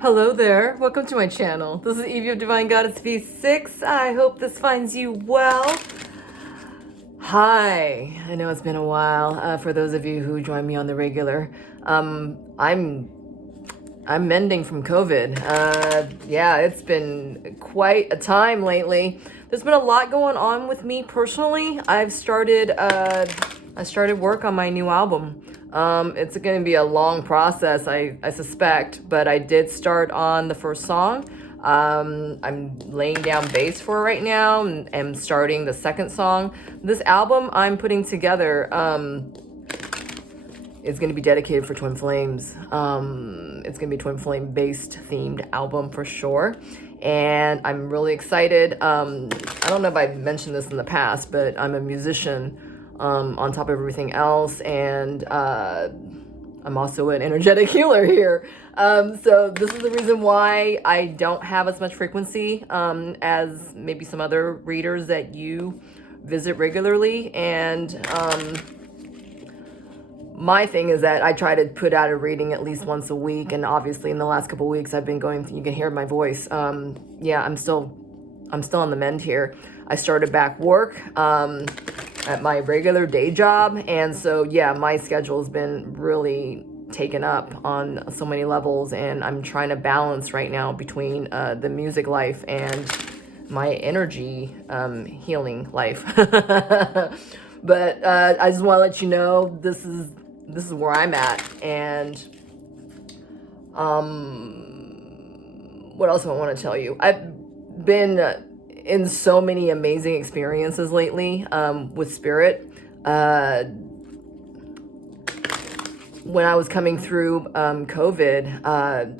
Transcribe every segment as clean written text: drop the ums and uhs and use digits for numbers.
Hello there, welcome to my channel. This is Evie of Divine Goddess V6. I hope this finds you well. Hi, I know it's been a while for those of you who join me on the regular. I'm mending from COVID. Yeah, it's been quite a time lately. There's been a lot going on with me personally. I started work on my new album. It's going to be a long process, I suspect, but I did start on the first song. I'm laying down bass for it right now and am starting the second song. This album I'm putting together is going to be dedicated for Twin Flames. It's going to be a Twin Flame based themed album for sure. And I'm really excited. I don't know if I've mentioned this in the past, but I'm a musician on top of everything else. And I'm also an energetic healer here. So this is the reason why I don't have as much frequency as maybe some other readers that you visit regularly. And my thing is that I try to put out a reading at least once a week. And obviously in the last couple of weeks, I've been going, you can hear my voice. Yeah, I'm still on the mend here. I started back work at my regular day job. And so, yeah, my schedule has been really taken up on so many levels. And I'm trying to balance right now between the music life and my energy healing life. But I just want to let you know this is where I'm at. And what else do I want to tell you? I've been in so many amazing experiences lately with spirit. When I was coming through COVID,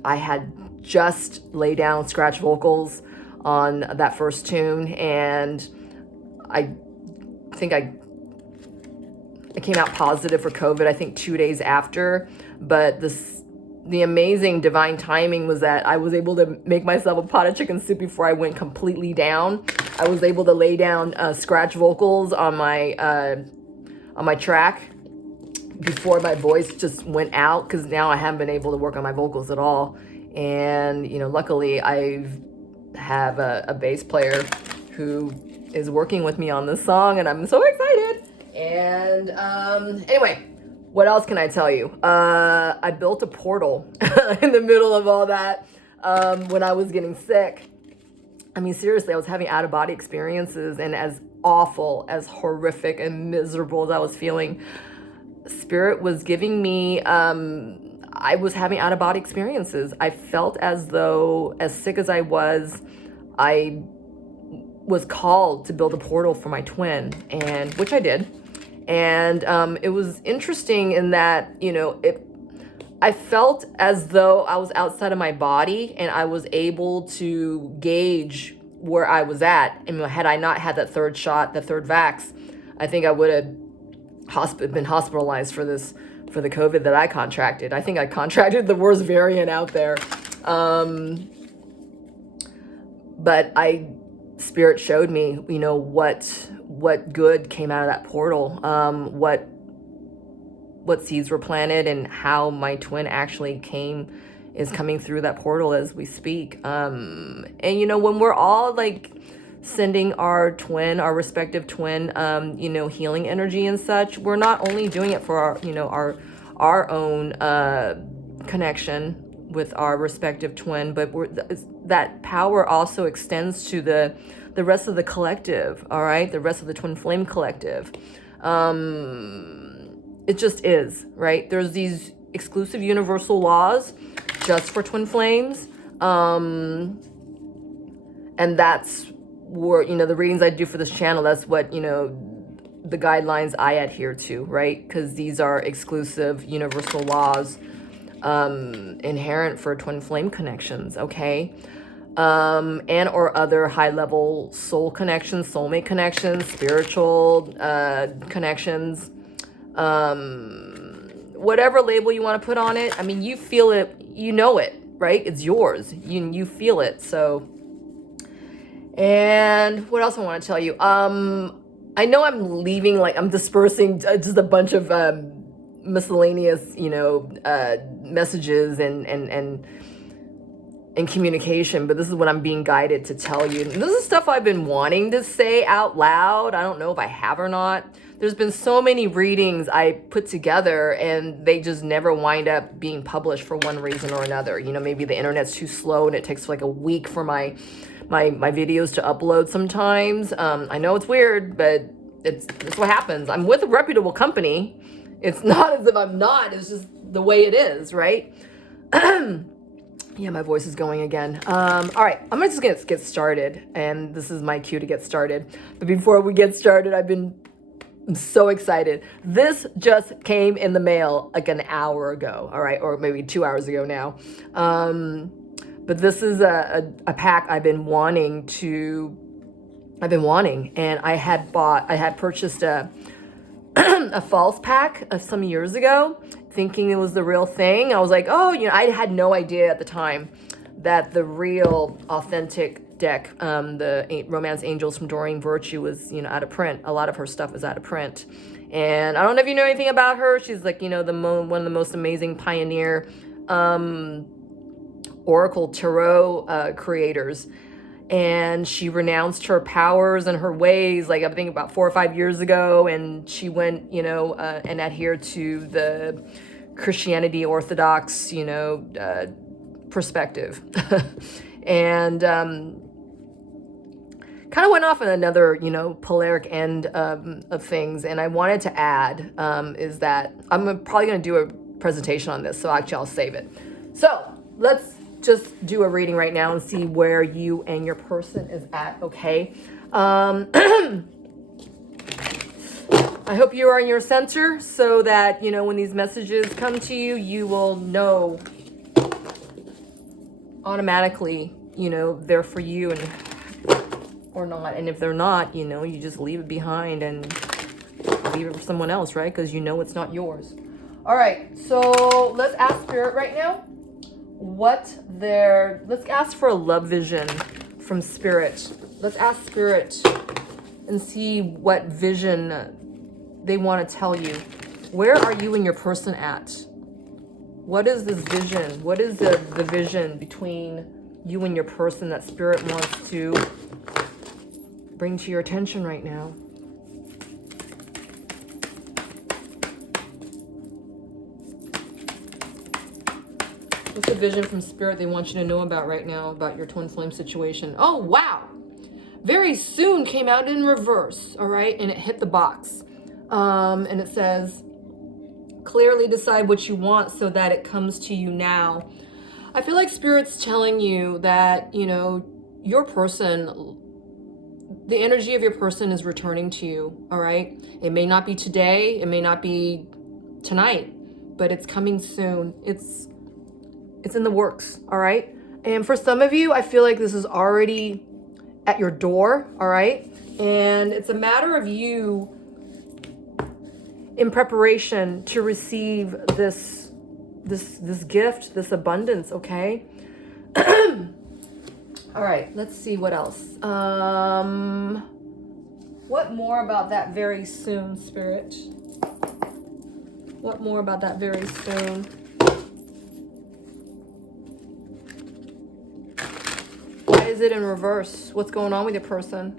I had just laid down scratch vocals on that first tune, and I think I came out positive for COVID, I think 2 days after. But the amazing divine timing was that I was able to make myself a pot of chicken soup before I went completely down. I was able to lay down scratch vocals on my track before my voice just went out, because now I haven't been able to work on my vocals at all. And luckily I have a bass player who is working with me on this song, and I'm so excited. And anyway, what else can I tell you? I built a portal in the middle of all that when I was getting sick. I mean, seriously, I was having out-of-body experiences, and as awful, as horrific and miserable as I was feeling, Spirit was giving me, I was having out-of-body experiences. I felt as though, as sick as I was called to build a portal for my twin, and which I did. And it was interesting in that, I felt as though I was outside of my body, and I was able to gauge where I was at. And had I not had that third shot, the third vax, I think I would have been hospitalized for the COVID that I contracted. I think I contracted the worst variant out there. But Spirit showed me, what good came out of that portal, what seeds were planted, and how my twin actually is coming through that portal as we speak. And when we're all like sending our respective twin, healing energy and such, we're not only doing it for our own connection with our respective twin, but that power also extends to the rest of the collective, all right? The rest of the twin flame collective. It just is, right? There's these exclusive universal laws just for twin flames. And that's where, the readings I do for this channel, that's what, the guidelines I adhere to, right? Because these are exclusive universal laws inherent for twin flame connections, okay? And or other high-level soul connections, soulmate connections, spiritual connections, whatever label you want to put on it. I mean, you feel it, you know it, right? It's yours. You feel it. So, and what else I want to tell you? I know I'm leaving, I'm dispersing just a bunch of miscellaneous, messages and in communication, but this is what I'm being guided to tell you. And this is stuff I've been wanting to say out loud. I don't know if I have or not. There's been so many readings I put together and they just never wind up being published for one reason or another. You know, maybe the internet's too slow and it takes like a week for my videos to upload sometimes. I know it's weird, but it's what happens. I'm with a reputable company. It's not as if I'm not, it's just the way it is, right? Yeah, my voice is going again. All right, I'm just gonna get started, and this is my cue to get started. But before we get started, I'm so excited. This just came in the mail like an hour ago, all right, or maybe 2 hours ago now. But this is a pack I've been wanting, and I had purchased a a false pack of some years ago, thinking it was the real thing. I was like, oh, you know, I had no idea at the time that the real authentic deck, the Romance Angels from Doreen Virtue, was, you know, out of print. A lot of her stuff is out of print. And I don't know if you know anything about her. She's like, you know, one of the most amazing pioneer Oracle Tarot creators. And she renounced her powers and her ways, like I think about 4 or 5 years ago. And she went, you know, and adhered to the Christianity Orthodox, you know, perspective. And kind of went off on another, you know, polaric end of things. And I wanted to add is that I'm probably going to do a presentation on this. So actually I'll save it. So let's just do a reading right now and see where you and your person is at, okay? I hope you are in your center so that, you know, when these messages come to you, you will know automatically, you know, they're for you and or not. And if they're not, you know, you just leave it behind and leave it for someone else, right? Because you know it's not yours. All right, so let's ask Spirit right now let's ask for a love vision from Spirit. Let's ask Spirit and see what vision they want to tell you. Where are you and your person at? What is this vision? What is the vision between you and your person that Spirit wants to bring to your attention right now? What's the vision from Spirit they want you to know about right now, about your twin flame situation? Oh, wow. Very soon came out in reverse, all right? And it hit the box. And it says, clearly decide what you want so that it comes to you now. I feel like Spirit's telling you that, you know, your person, the energy of your person is returning to you, all right? It may not be today, it may not be tonight, but it's coming soon. It's in the works, all right? And for some of you, I feel like this is already at your door, all right? And it's a matter of you in preparation to receive this gift, this abundance, okay? All right, let's see what else. What more about that very soon, Spirit? What more about that very soon? Why is it in reverse? What's going on with your person?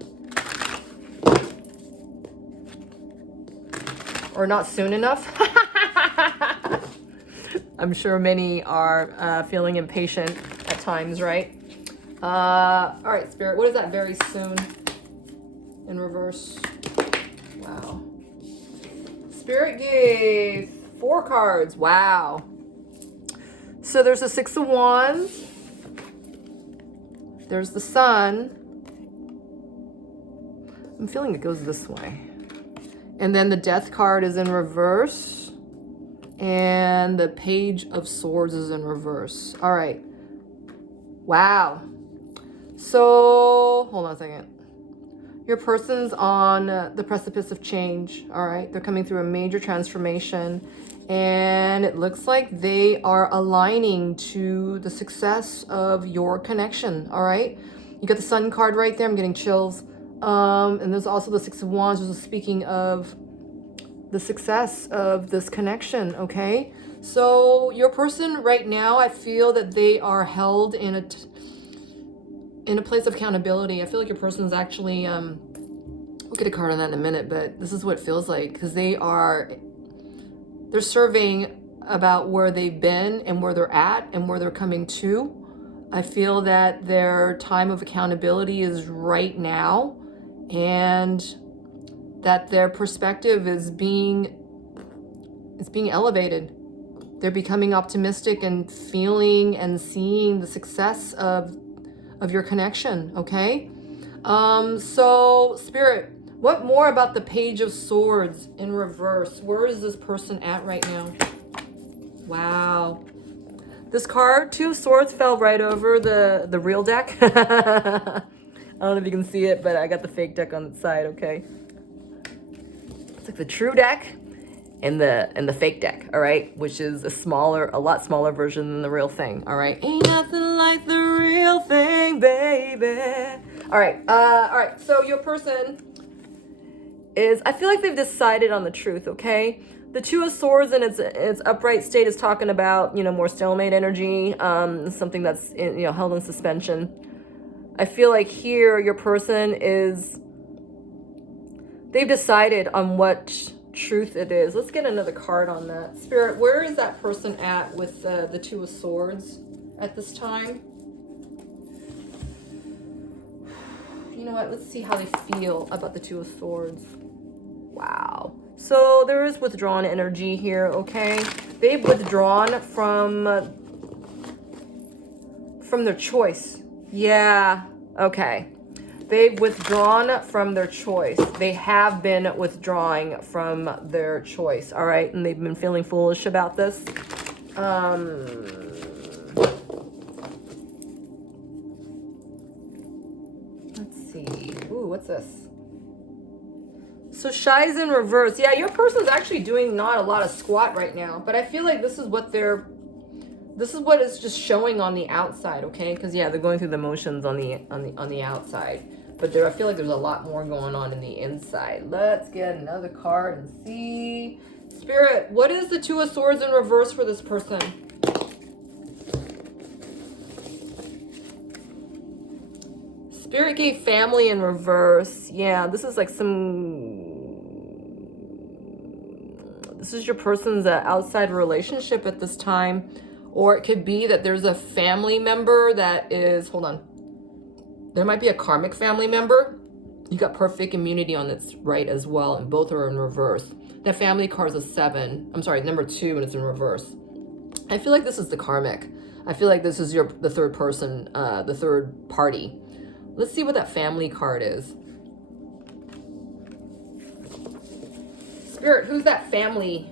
Or not soon enough? I'm sure many are feeling impatient at times, right? All right, Spirit, what is that very soon in reverse? Wow. Spirit gave 4 cards. Wow. So there's a 6 of Wands. There's the Sun. I'm feeling it goes this way. And then the Death card is in reverse. And the Page of Swords is in reverse. All right. Wow. So, hold on a second. Your person's on the precipice of change. All right. They're coming through a major transformation. And it looks like they are aligning to the success of your connection. All right. You got the Sun card right there. I'm getting chills. And there's also the 6 of Wands, which is speaking of the success of this connection, okay? So your person right now, I feel that they are held in a place of accountability. I feel like your person is actually, we'll get a card on that in a minute, but this is what it feels like, because they're serving about where they've been and where they're at and where they're coming to. I feel that their time of accountability is right now, and that their perspective is being elevated. They're becoming optimistic and feeling and seeing the success of your connection, okay? So Spirit, what more about the Page of Swords in reverse? Where is this person at right now? Wow. This card, Two of Swords, fell right over the real deck. I don't know if you can see it, but I got the fake deck on the side, okay? It's like the true deck and the fake deck, all right? Which is a lot smaller version than the real thing, all right? Ain't nothing like the real thing, baby. All right, so your person is, I feel like they've decided on the truth, okay? The Two of Swords in its upright state is talking about, more stalemate energy, something that's, held in suspension. I feel like here your person they've decided on what truth it is. Let's get another card on that. Spirit, where is that person at with the Two of Swords at this time? You know what? Let's see how they feel about the Two of Swords. Wow. So there is withdrawn energy here, okay? They've withdrawn from their choice. Yeah, okay. They've withdrawn from their choice. They have been withdrawing from their choice, all right? And they've been feeling foolish about this. Let's see. Ooh, what's this? So Shy's in reverse. Yeah, your person's actually doing not a lot of squat right now, but I feel like this is what is just showing on the outside, okay? Because yeah, they're going through the motions on the outside, but I feel like there's a lot more going on in the inside. Let's get another card and see. Spirit, what is the Two of Swords in reverse for this person? Spirit gave family in reverse. Yeah, this is like this is your person's outside relationship at this time. Or it could be that there's a family member that is, hold on. There might be a karmic family member. You got perfect immunity on its right as well, and both are in reverse. That family card is a 7. I'm sorry, number 2, and it's in reverse. I feel like this is the karmic. I feel like this is the third person, the third party. Let's see what that family card is. Spirit, who's that family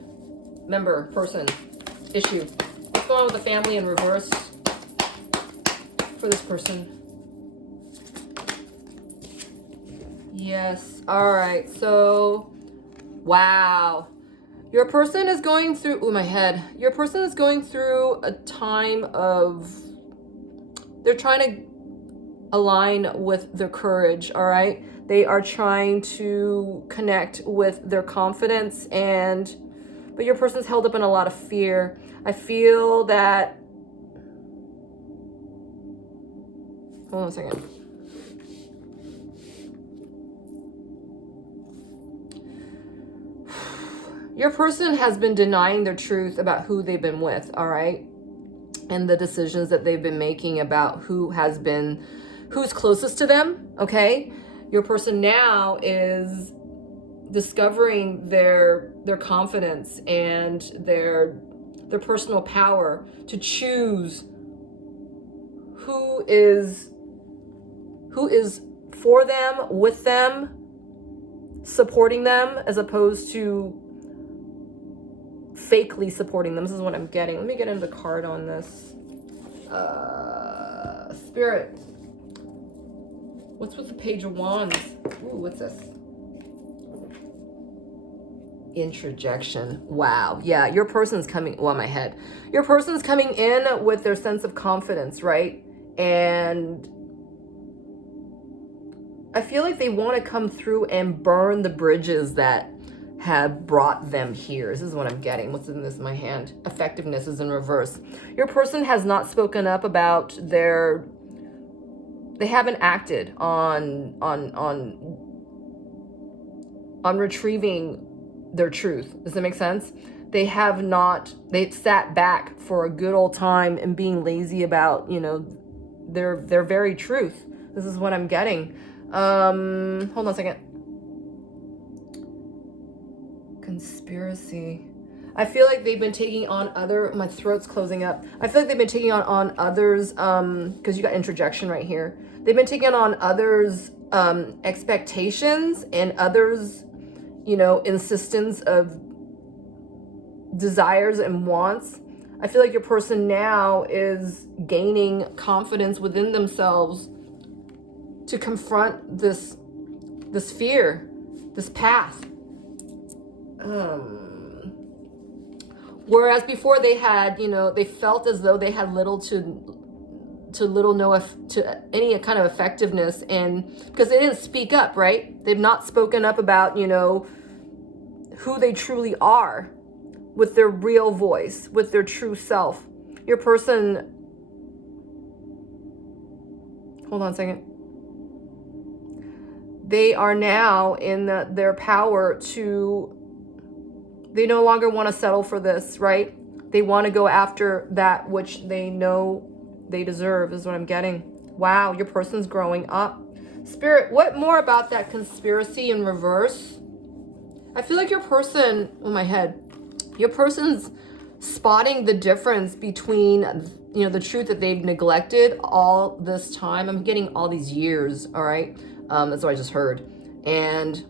member, person, issue? What's going on with the family in reverse for this person? Yes. All right. So, wow. Your person is going through, ooh, my head. Your person is going through a time of, they're trying to align with their courage, all right? They are trying to connect with their confidence, but your person's held up in a lot of fear. I feel that, hold on a second. Your person has been denying their truth about who they've been with, all right? And the decisions that they've been making about who's closest to them, okay? Your person now is discovering their confidence and their personal power to choose who is for them, with them, supporting them, as opposed to fakely supporting them. This is what I'm getting. Let me get into the card on this. Spirit, what's with the Page of Wands? Ooh, what's this? Introjection. Wow. Yeah, your person's coming, well, my head. Your person's coming in with their sense of confidence, right? And I feel like they want to come through and burn the bridges that have brought them here. This is what I'm getting. What's in this in my hand? Effectiveness is in reverse. Your person has not spoken up about they haven't acted on retrieving their truth. Does that make sense? They have not, they sat back for a good old time and being lazy about, their very truth. This is what I'm getting. Hold on a second. Conspiracy. I feel like they've been taking on my throat's closing up. I feel like they've been taking on others, because you got interjection right here. They've been taking on others' expectations and others, insistence of desires and wants. I feel like your person now is gaining confidence within themselves to confront this fear, this path. Whereas before they had, they felt as though they had little to any kind of effectiveness, and because they didn't speak up, right? They've not spoken up about, who they truly are with their real voice, with their true self. Your person, hold on a second. They are now in their power to, they no longer want to settle for this, right? They want to go after that which they know they deserve, is what I'm getting. Wow, your person's growing up. Spirit, what more about that conspiracy in reverse? I feel like your person, oh my head, your person's spotting the difference between, the truth that they've neglected all this time. I'm getting all these years, all right? That's what I just heard. And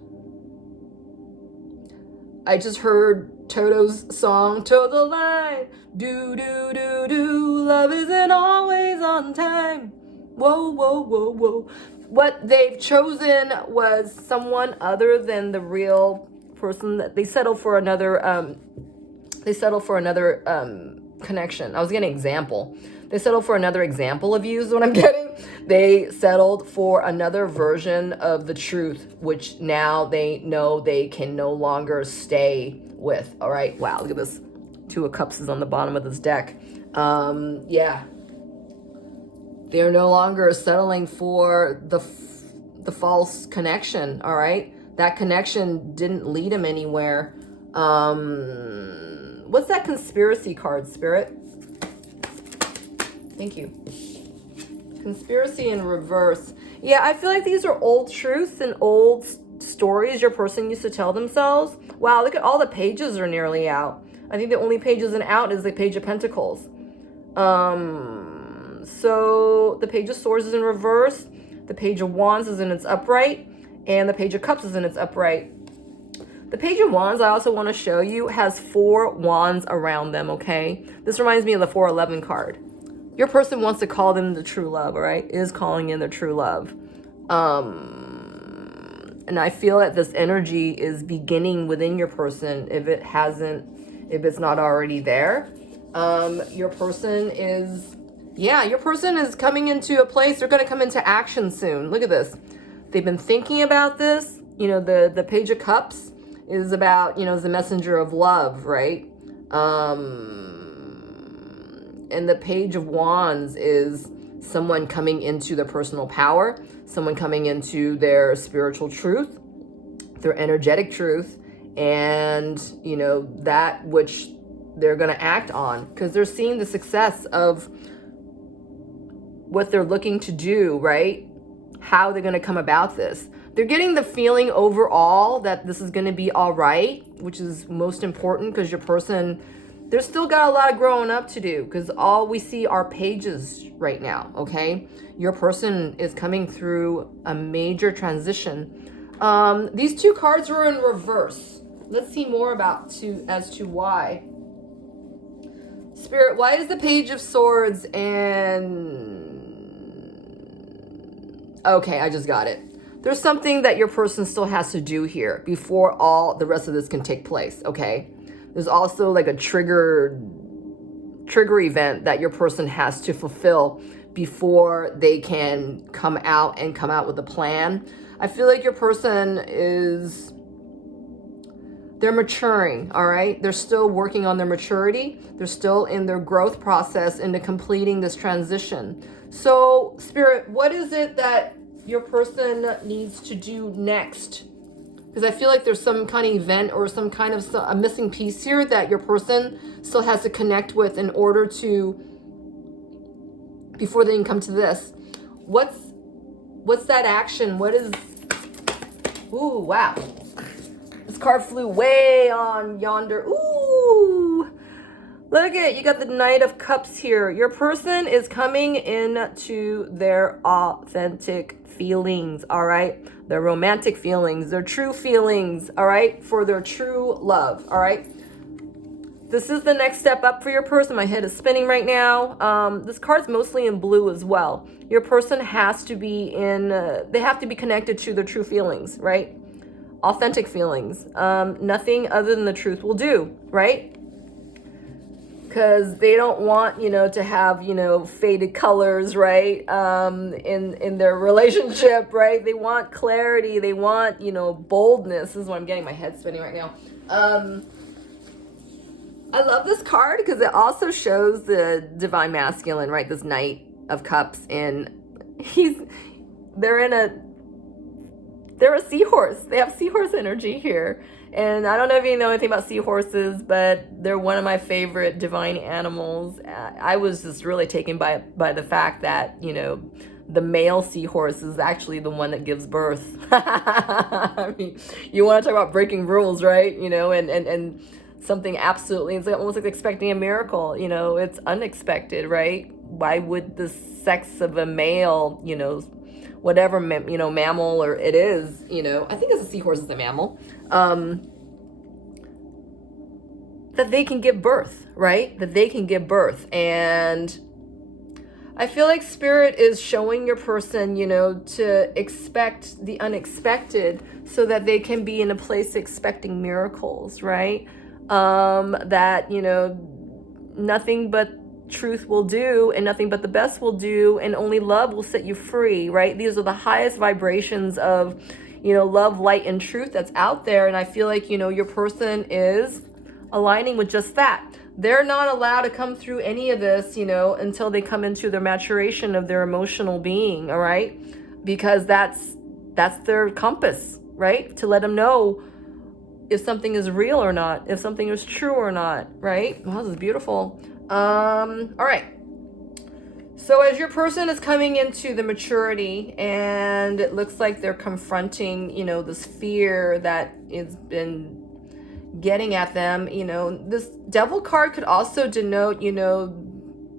I just heard Toto's song, "Toe the Line, do, do, do, do, love isn't always on time. Whoa, whoa, whoa, whoa." What they've chosen was someone other than the real person. That they settle for another, connection. I was getting an example. They settled for another example of you is what I'm getting. They settled for another version of the truth, which now they know they can no longer stay with. All right. Wow. Look at this. Two of Cups is on the bottom of this deck. Yeah. They're no longer settling for the false connection. All right. That connection didn't lead them anywhere. What's that conspiracy card, Spirit? Thank you. Conspiracy in reverse. Yeah, I feel like these are old truths and old stories your person used to tell themselves. Wow, look at all the pages are nearly out. I think the only page isn't out is the Page of Pentacles. So the Page of Swords is in reverse. The Page of Wands is in its upright. And the Page of Cups is in its upright. The Page of Wands, I also want to show you, has 4 wands around them, okay? This reminds me of the 411 card. Your person wants to call them the true love, all right? Is calling in their true love. And I feel that this energy is beginning within your person if it's not already there. Your person is coming into a place. They're going to come into action soon. Look at this. They've been thinking about this. The Page of Cups is about, is the messenger of love, right? And the Page of Wands is someone coming into their personal power, someone coming into their spiritual truth, their energetic truth, and, that which they're going to act on, because they're seeing the success of what they're looking to do, right? How they're going to come about this. They're getting the feeling overall that this is going to be all right, which is most important, because your person, they're still got a lot of growing up to do, because all we see are pages right now, okay? Your person is coming through a major transition. These 2 cards are in reverse. Let's see more as to why. Spirit, why is the Page of Swords and... Okay, I just got it. There's something that your person still has to do here before all the rest of this can take place, okay? There's also like a trigger event that your person has to fulfill before they can come out with a plan. I feel like your person is they're maturing, all right? They're still working on their maturity. They're still in their growth process into completing this transition. So, Spirit, what is it that your person needs to do next? Because I feel like there's some kind of event or some kind of a missing piece here that your person still has to connect with in order to, before they can come to this. What's that action? What is, ooh, wow. This card flew way on yonder. Ooh, look at it. You got the Knight of Cups here. Your person is coming into their authentic feelings, all right? Their romantic feelings, their true feelings, all right? For their true love, all right? This is the next step up for your person. My head is spinning right now. This card's mostly in blue as well. Your person has to be they have to be connected to their true feelings, right? Authentic feelings. Nothing other than the truth will do, right? Because they don't want, to have, faded colors, right? In their relationship, right? They want clarity. They want, boldness. This is what I'm getting. My head spinning right now. I love this card because it also shows the divine masculine, right? This Knight of Cups, and they're a seahorse. They have seahorse energy here. And I don't know if you know anything about seahorses, but they're one of my favorite divine animals. I was just really taken by the fact that, the male seahorse is actually the one that gives birth. I mean, you want to talk about breaking rules, right? And something absolutely, it's almost like expecting a miracle. It's unexpected, right? Why would the sex of a male, whatever, mammal or it is, I think it's a seahorse is a mammal, that they can give birth, right? That they can give birth. And I feel like Spirit is showing your person, to expect the unexpected so that they can be in a place expecting miracles, right? That, nothing but truth will do and nothing but the best will do, and only love will set you free, right? These are the highest vibrations of, love, light, and truth that's out there. And I feel like, your person is aligning with just that. They're not allowed to come through any of this, until they come into their maturation of their emotional being, all right? Because that's their compass, right? To let them know if something is real or not, if something is true or not, right? Wow, this is beautiful. All right. So as your person is coming into the maturity and it looks like they're confronting, this fear that has been getting at them, this Devil card could also denote,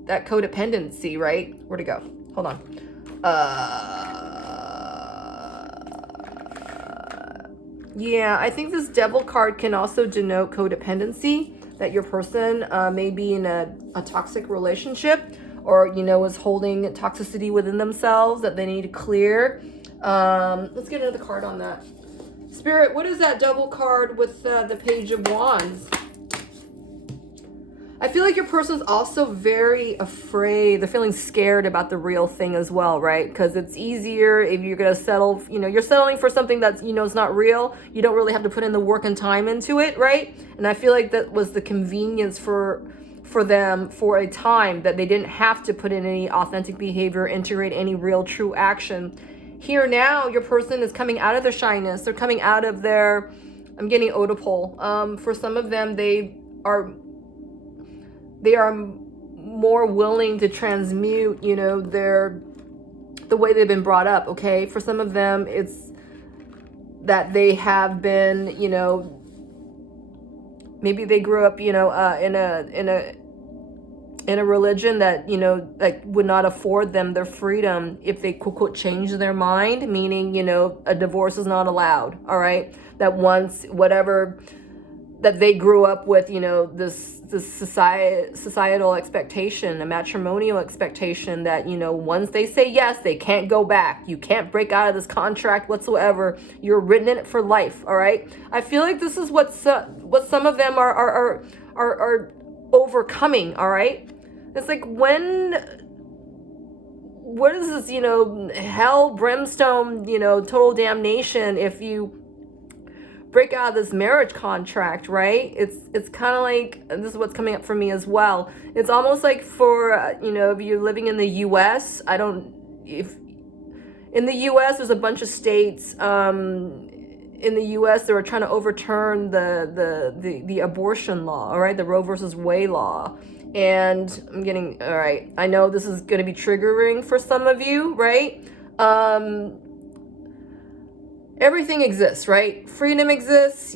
that codependency, right? Where'd it go? Hold on. Yeah, I think this Devil card can also denote codependency, that your person may be in a toxic relationship or, is holding toxicity within themselves that they need to clear. Let's get another card on that. Spirit, what is that Devil card with the Page of Wands? I feel like your person's also very afraid. They're feeling scared about the real thing as well, right? Because it's easier if you're going to settle, you're settling for something that's, it's not real. You don't really have to put in the work and time into it, right? And I feel like that was the convenience for them for a time, that they didn't have to put in any authentic behavior, integrate any real true action. Here now, your person is coming out of their shyness. They're coming out of their, I'm getting Oedipal. For some of them, they are more willing to transmute, the way they've been brought up, okay? For some of them, it's that they have been, maybe they grew up, in a religion that, like would not afford them their freedom if they quote change their mind, meaning, a divorce is not allowed, all right? That once, whatever that they grew up with, this societal expectation, a matrimonial expectation that, once they say yes, they can't go back. You can't break out of this contract whatsoever. You're written in it for life, all right? I feel like this is what some of them are overcoming, all right? It's like what is this, hell, brimstone, total damnation if you break out of this marriage contract, right? It's kind of like, and this is what's coming up for me as well. It's almost like for, if you're living in the U.S., if in the U.S. there's a bunch of states, in the U.S. they were trying to overturn the abortion law, all right, the Roe versus Wade law. And all right, I know this is going to be triggering for some of you, right? Everything exists, right? Freedom exists,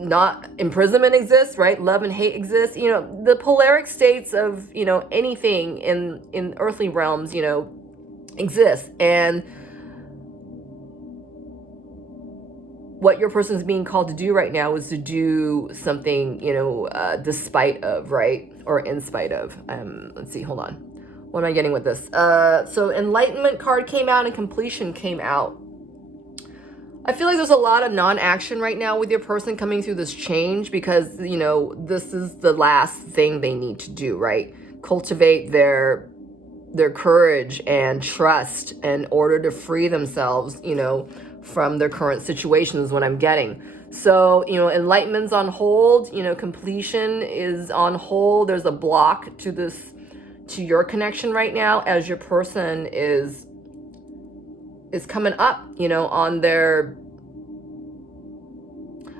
not imprisonment exists, right? Love and hate exists. The polaric states of, anything in earthly realms, exists. And what your person is being called to do right now is to do something, despite of, right? Or in spite of. Let's see, hold on. What am I getting with this? So enlightenment card came out and completion came out. I feel like there's a lot of non-action right now with your person coming through this change because, this is the last thing they need to do, right? Cultivate their courage and trust in order to free themselves, from their current situation is what I'm getting. So, enlightenment's on hold, completion is on hold. There's a block to your connection right now as your person is coming up,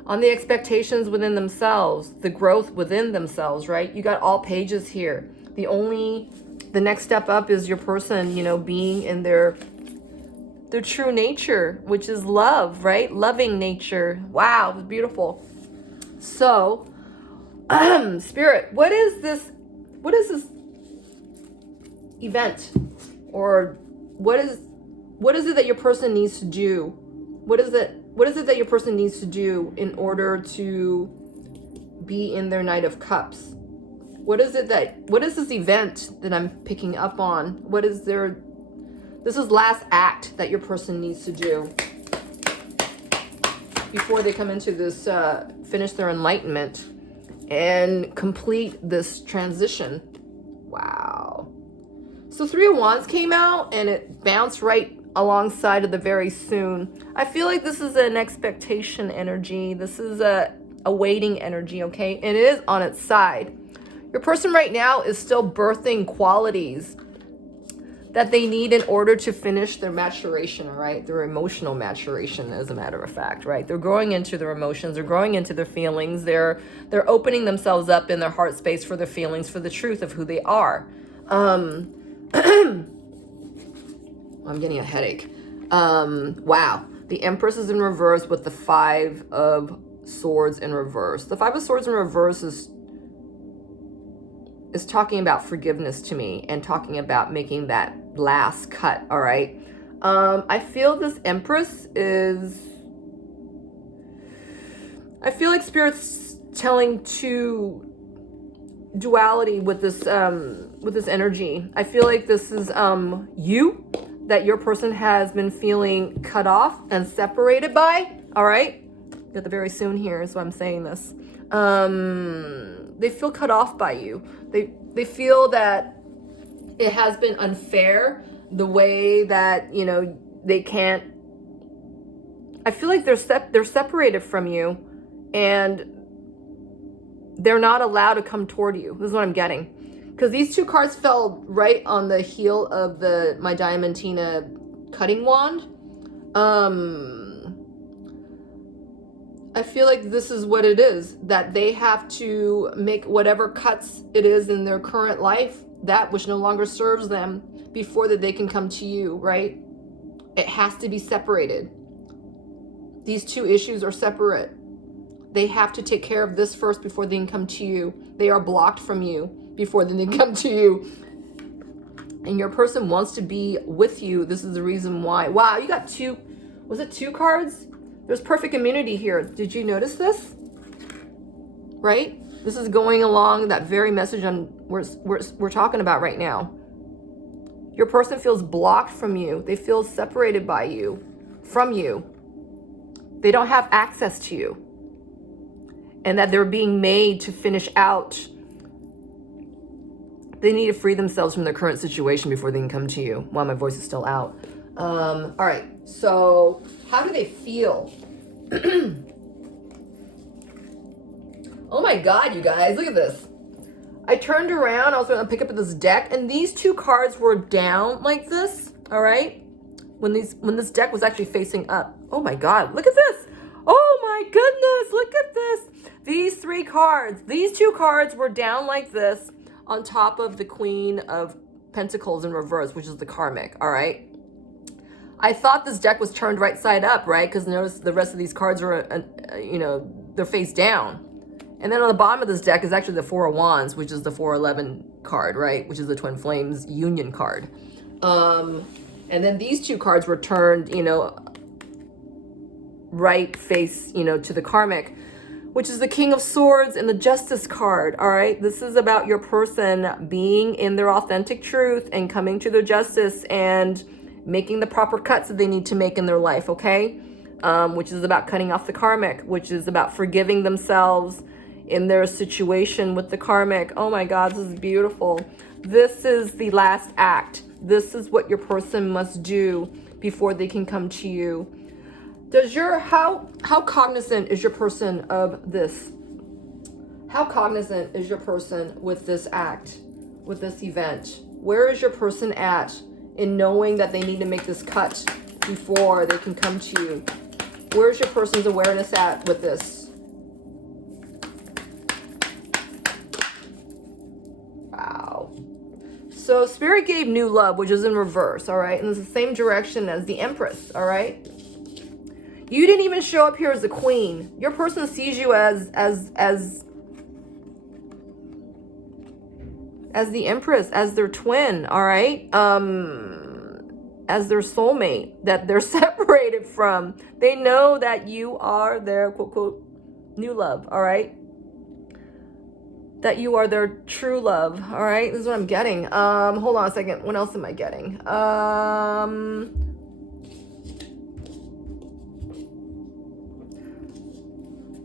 on the expectations within themselves, the growth within themselves, right? You got all pages here. The next step up is your person, being in their true nature, which is love, right? Loving nature. Wow, it's beautiful. So, Spirit, what is this event? Or what is it that your person needs to do? What is it that your person needs to do in order to be in their Knight of Cups? What is this event that I'm picking up on? This is last act that your person needs to do before they come into this, finish their enlightenment and complete this transition. Wow. So 3 of Wands came out and it bounced right alongside of the very soon. I feel like this is an expectation energy. This is a waiting energy, okay? And it is on its side. Your person right now is still birthing qualities that they need in order to finish their maturation, all right? Their emotional maturation, as a matter of fact, right? They're growing into their emotions. They're growing into their feelings. They're opening themselves up in their heart space for their feelings, for the truth of who they are. I'm getting a headache. Wow. The Empress is in reverse with the 5 of Swords in reverse. The 5 of Swords in reverse is talking about forgiveness to me and talking about making that last cut, all right? I feel this Empress I feel like Spirit's telling duality with this energy. I feel like this is that your person has been feeling cut off and separated by, all right? At the very soon here is why I'm saying this. They feel cut off by you. They feel that it has been unfair the way that, they can't. I feel like they're separated from you and they're not allowed to come toward you. This is what I'm getting. Because these 2 cards fell right on the heel of my Diamantina cutting wand. I feel like this is what it is, that they have to make whatever cuts it is in their current life, that which no longer serves them, before that they can come to you, right? It has to be separated. These 2 issues are separate. They have to take care of this first before they can come to you. They are blocked from you before they can come to you. And your person wants to be with you. This is the reason why. Wow, you got 2, was it 2 cards? There's perfect immunity here. Did you notice this? Right? This is going along that very message we're talking about right now. Your person feels blocked from you. They feel separated by you, from you. They don't have access to you. And that they're being made to finish out. They need to free themselves from their current situation before they can come to you. While my voice is still out. All right. So how do they feel? Oh my God, you guys, look at this. I turned around, I was gonna pick up this deck, and these two cards were down like this, all right? When this deck was actually facing up. Oh my God, look at this. Oh my goodness, look at this. These two cards were down like this on top of the Queen of Pentacles in reverse, which is the karmic, all right? I thought this deck was turned right side up, right? Because notice the rest of these cards are, they're face down. And then on the bottom of this deck is actually the Four of Wands, which is the 411 card, right? Which is the Twin Flames Union card. And then these two cards were turned, right face, to the karmic, which is the King of Swords and the Justice card, all right? This is about your person being in their authentic truth and coming to their justice and making the proper cuts that they need to make in their life, okay? Which is about cutting off the karmic, which is about forgiving themselves in their situation with the karmic. Oh my God, this is beautiful. This is the last act. This is what your person must do before they can come to you. How cognizant is your person of this? How cognizant is your person with this act, with this event? Where is your person at in knowing that they need to make this cut before they can come to you? Where's your person's awareness at with this? Wow. So Spirit gave new love, which is in reverse, all right? And it's the same direction as the Empress, all right? You didn't even show up here as the Queen. Your person sees you as the Empress, as their twin, all right? As their soulmate that they're separated from. They know that you are their quote, quote, new love, all right? That you are their true love, all right? This is what I'm getting. Hold on a second. What else am I getting?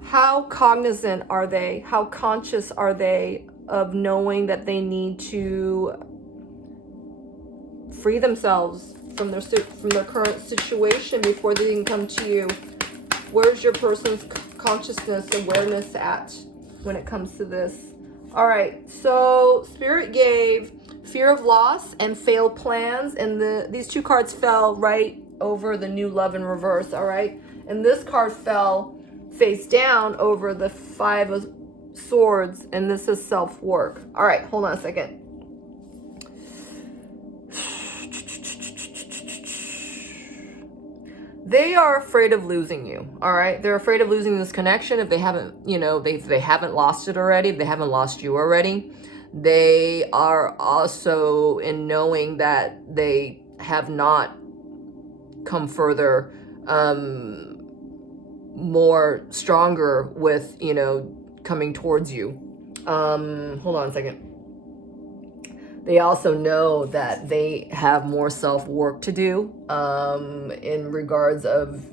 How cognizant are they? How conscious are they of knowing that they need to free themselves from their current situation before they can come to you? Where's your person's consciousness, awareness at when it comes to this? All right, so Spirit gave fear of loss and failed plans, and these two cards fell right over the new love in reverse, all right? And this card fell face down over the Five of Swords, and this is self-work. All right, hold on a second. They are afraid of losing you, all right? They're afraid of losing this connection if they haven't, they haven't lost it already, if they haven't lost you already. They are also in knowing that they have not come further, more stronger with, coming towards you. Hold on a second. They also know that they have more self-work to do in regards of,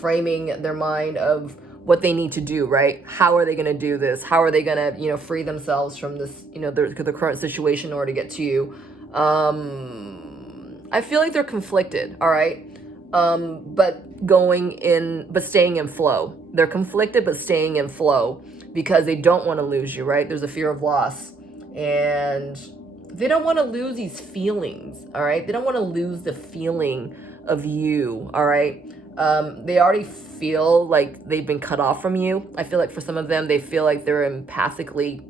framing their mind of what they need to do, right? How are they going to do this? How are they going to, free themselves from this, the current situation in order to get to you? I feel like they're conflicted, all right? But staying in flow. They're conflicted, but staying in flow because they don't want to lose you, right? There's a fear of loss, and they don't want to lose these feelings, all right? They don't want to lose the feeling of you, all right? They already feel like they've been cut off from you. I feel like for some of them, they feel like they're empathically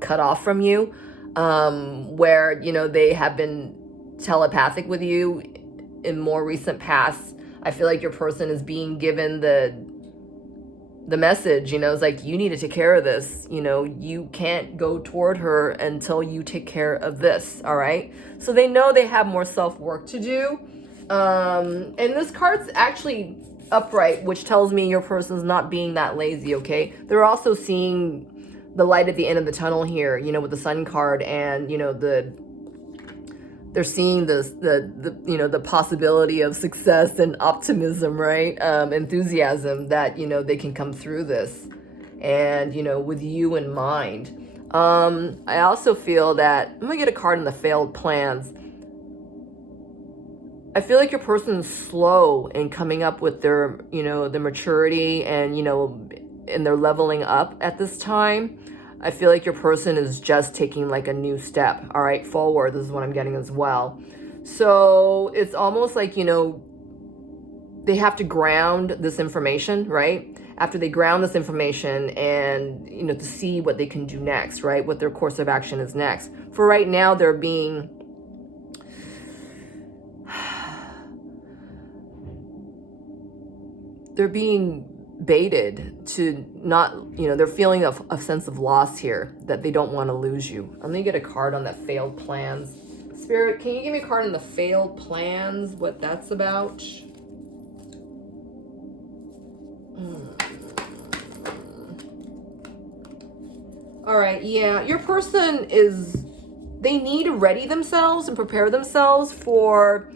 cut off from you, where, they have been telepathic with you in more recent past. I feel like your person is being given the message, it's like, you need to take care of this. You can't go toward her until you take care of this, all right? So they know they have more self-work to do. And this card's actually upright, which tells me your person's not being that lazy, okay? They're also seeing the light at the end of the tunnel here, with the Sun card, and, they're seeing the possibility of success and optimism, right? Enthusiasm that, they can come through this and, with you in mind. I also feel that, I'm gonna get a card in the failed plans. I feel like your person's slow in coming up with their, the maturity and, and they're leveling up at this time. I feel like your person is just taking like a new step, all right, forward. This is what I'm getting as well. So it's almost like, they have to ground this information, right? After they ground this information and, to see what they can do next, right? What their course of action is next. For right now, they're being baited to not, they're feeling a sense of loss here, that they don't want to lose you. I'm going to get a card on that failed plans. Spirit, can you give me a card on the failed plans, what that's about? All right, yeah, your person they need to ready themselves and prepare themselves for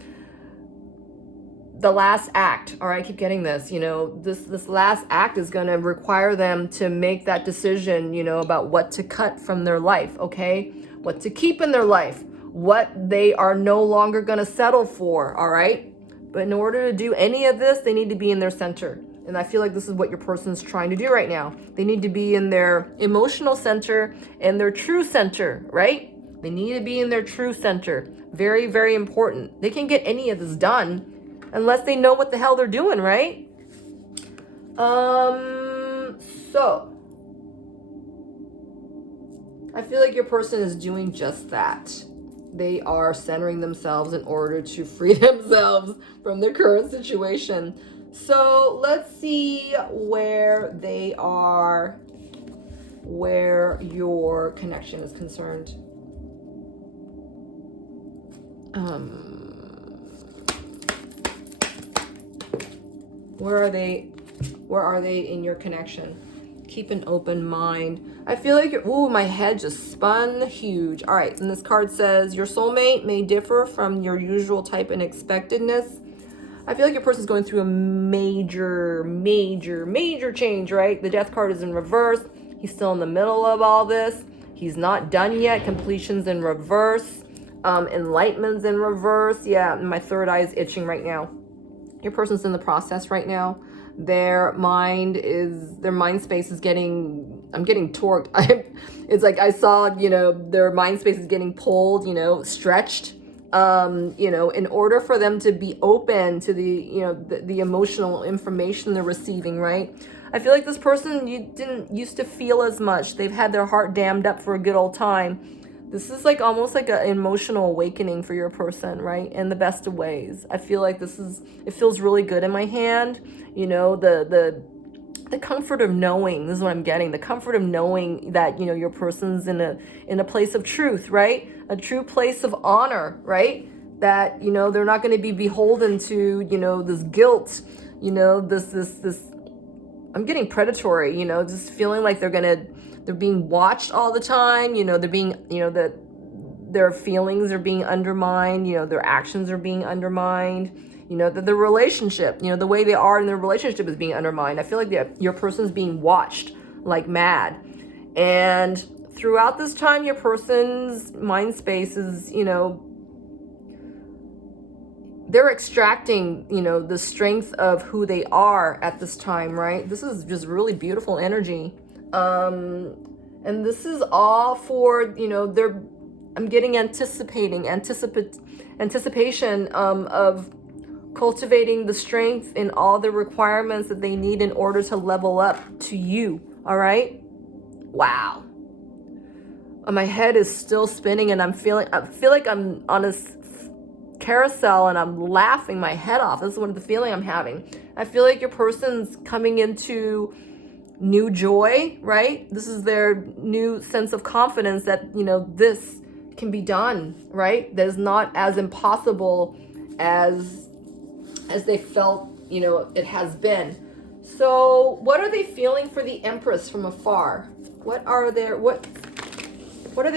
the last act. All right, I keep getting this, this last act is going to require them to make that decision, about what to cut from their life, okay? What to keep in their life, what they are no longer going to settle for, all right? But in order to do any of this, they need to be in their center. And I feel like this is what your person's trying to do right now. They need to be in their emotional center and their true center, right? They need to be in their true center. Very, very important. They can't get any of this done unless they know what the hell they're doing, right? So I feel like your person is doing just that. They are centering themselves in order to free themselves from their current situation. So let's see where they are, where your connection is concerned. Where are they in your connection? Keep an open mind. I feel like my head just spun huge. All right, and this card says, your soulmate may differ from your usual type and expectedness. I feel like your person's going through a major, major, major change, right? The death card is in reverse. He's still in the middle of all this. He's not done yet. Completion's in reverse. Enlightenment's in reverse. Yeah, my third eye is itching right now. Your person's in the process right now. Their mind space is I'm getting torqued. It's like I saw, their mind space is getting pulled, stretched. In order for them to be open to the emotional information they're receiving, right? I feel like this person you didn't used to feel as much. They've had their heart dammed up for a good old time. This is like almost like an emotional awakening for your person, right? In the best of ways. I feel like it feels really good in my hand. The comfort of knowing, this is what I'm getting, the comfort of knowing that, your person's in a place of truth, right? A true place of honor, right? That, they're not going to be beholden to, this guilt, this, I'm getting predatory, just feeling like they're being watched all the time, they're being, their feelings are being undermined, their actions are being undermined. That the relationship, the way they are in their relationship is being undermined. I feel like your person's being watched like mad. And throughout this time, your person's mind space is, they're extracting, the strength of who they are at this time, right? This is just really beautiful energy. And this is all for, I'm getting anticipation of cultivating the strength in all the requirements that they need in order to level up to you. All right. Wow. My head is still spinning and I feel like I'm on a carousel and I'm laughing my head off. This is what the feeling I'm having. I feel like your person's coming into new joy, right? This is their new sense of confidence that, this can be done, right? That is not as impossible as they felt, it has been. So what are they feeling for the Empress from afar? What are they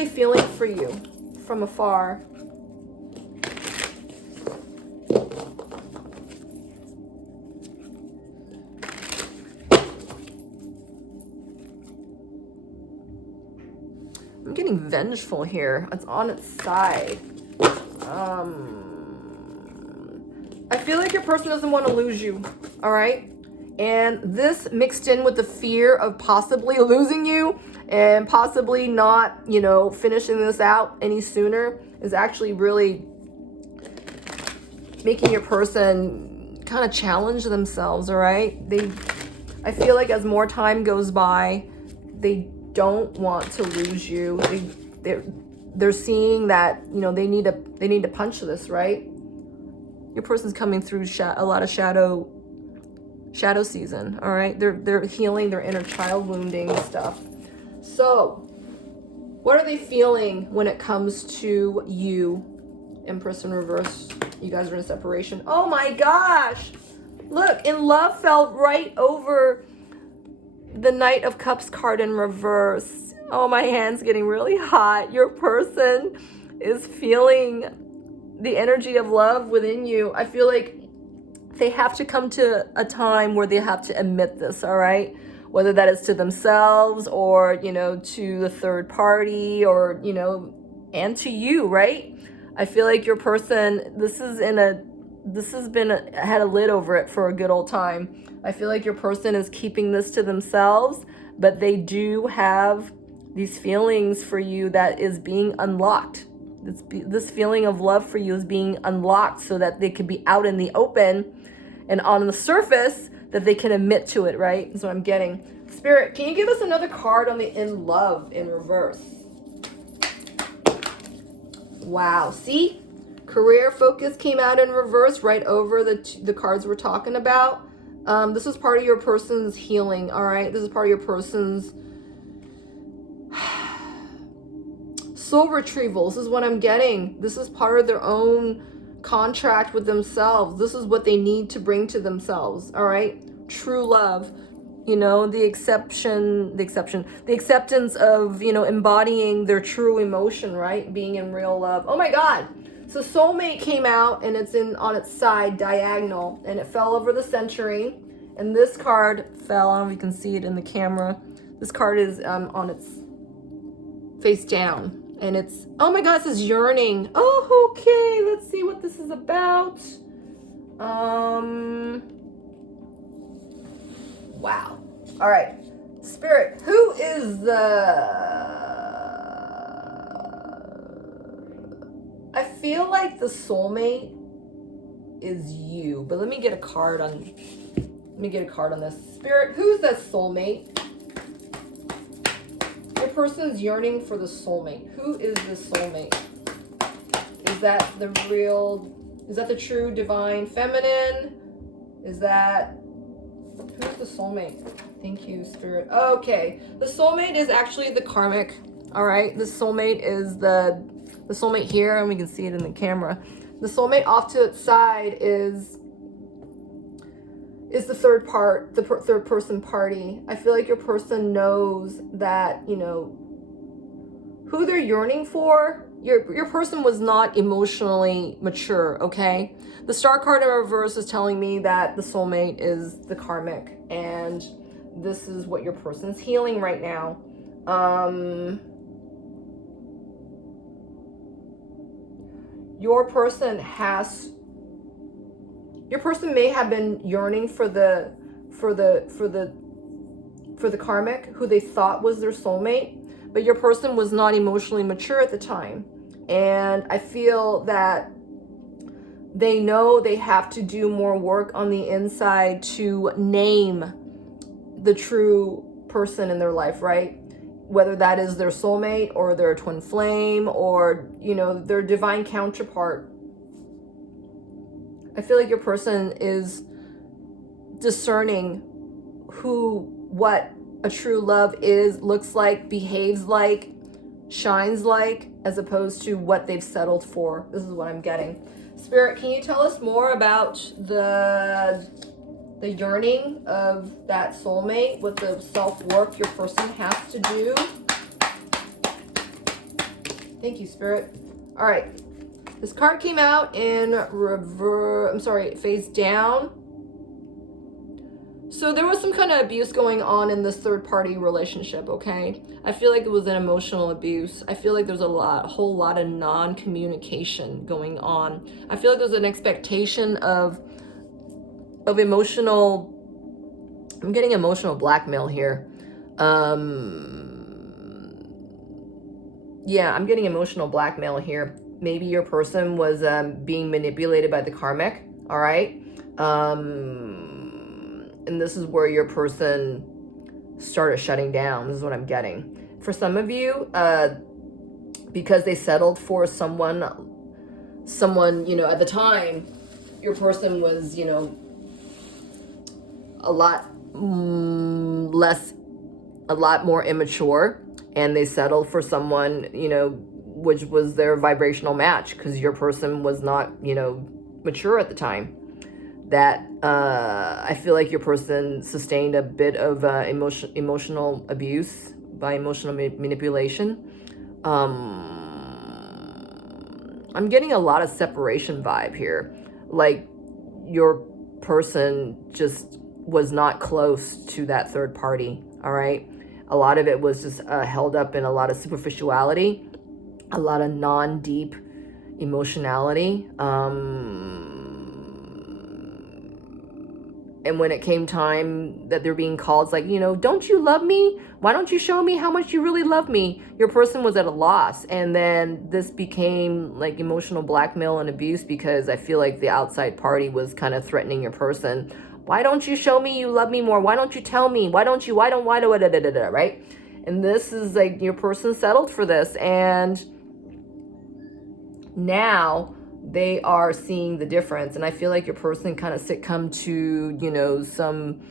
feeling for you from afar? I'm getting vengeful here. It's on its side. I feel like your person doesn't want to lose you, all right? And this mixed in with the fear of possibly losing you and possibly not, you know, finishing this out any sooner is actually really making your person kind of challenge themselves, all right? I feel like as more time goes by, they don't want to lose you. They're seeing that, you know, they need to punch this, right? Your person's coming through a lot of shadow season, all right? They're healing their inner child wounding stuff. So, what are they feeling when it comes to you? Empress in reverse. You guys are in separation. Oh my gosh! Look, in love fell right over the Knight of Cups card in reverse. Oh, my hand's getting really hot. Your person is feeling the energy of love within you. I feel like they have to come to a time where they have to admit this, all right? Whether that is to themselves or, you know, to the third party or, you know, and to you, right? I feel like your person, had a lid over it for a good old time. I feel like your person is keeping this to themselves, but they do have these feelings for you that is being unlocked. This feeling of love for you is being unlocked so that they could be out in the open and on the surface that they can admit to it, right? That's what I'm getting. Spirit, can you give us another card on the in love in reverse? Wow, see? Career focus came out in reverse right over the cards we're talking about. This is part of your person's healing, all right? This is part of your person's soul retrieval. This is what I'm getting. This is part of their own contract with themselves. This is what they need to bring to themselves, all right? True love, you know, the acceptance of, you know, embodying their true emotion, right? Being in real love. Oh my God. So soulmate came out and it's on its side diagonal and it fell over the century. And this card fell, I don't know if you can see it in the camera. This card is on its face down. And it's, oh my God, it says yearning. Oh, okay, let's see what this is about. Wow. All right. Spirit, who is I feel like the soulmate is you, but let me get a card on this. Spirit, who's that soulmate? Your person's yearning for the soulmate. Who is the soulmate? Is that the true divine feminine? Who's the soulmate? Thank you, Spirit. Okay, the soulmate is actually the karmic. All right, the soulmate is the soulmate here, and we can see it in the camera. The soulmate off to its side is the third person party. I feel like your person knows that, you know, who they're yearning for. Your person was not emotionally mature, okay? The star card in reverse is telling me that the soulmate is the karmic, and this is what your person's healing right now. Your person may have been yearning for the karmic who they thought was their soulmate, but your person was not emotionally mature at the time. And I feel that they know they have to do more work on the inside to name the true person in their life, right? Whether that is their soulmate or their twin flame or, you know, their divine counterpart. I feel like your person is discerning what a true love is, looks like, behaves like, shines like, as opposed to what they've settled for. This is what I'm getting. Spirit, can you tell us more about the yearning of that soulmate, what the self-work your person has to do? Thank you, Spirit. All right. This card came out in face down. So there was some kind of abuse going on in this third party relationship, okay? I feel like it was an emotional abuse. I feel like there's a whole lot of non-communication going on. I feel like there's an expectation of emotional, I'm getting emotional blackmail here. Yeah, I'm getting emotional blackmail here. Maybe your person was being manipulated by the karmic, all right? And this is where your person started shutting down. This is what I'm getting. For some of you, because they settled for someone, you know, at the time, your person was, you know, a lot more immature, and they settled for someone, you know, which was their vibrational match, because your person was not, you know, mature at the time. That I feel like your person sustained a bit of emotional abuse by emotional manipulation. I'm getting a lot of separation vibe here. Like your person just was not close to that third party, all right? A lot of it was just held up in a lot of superficiality, a lot of non-deep emotionality. And when it came time that they're being called, it's like, you know, don't you love me? Why don't you show me how much you really love me? Your person was at a loss. And then this became like emotional blackmail and abuse, because I feel like the outside party was kind of threatening your person. Why don't you show me you love me more? Why don't you tell me? Why don't, right? And this is like your person settled for this. And now they are seeing the difference. And I feel like your person kind of succumbed to, you know, some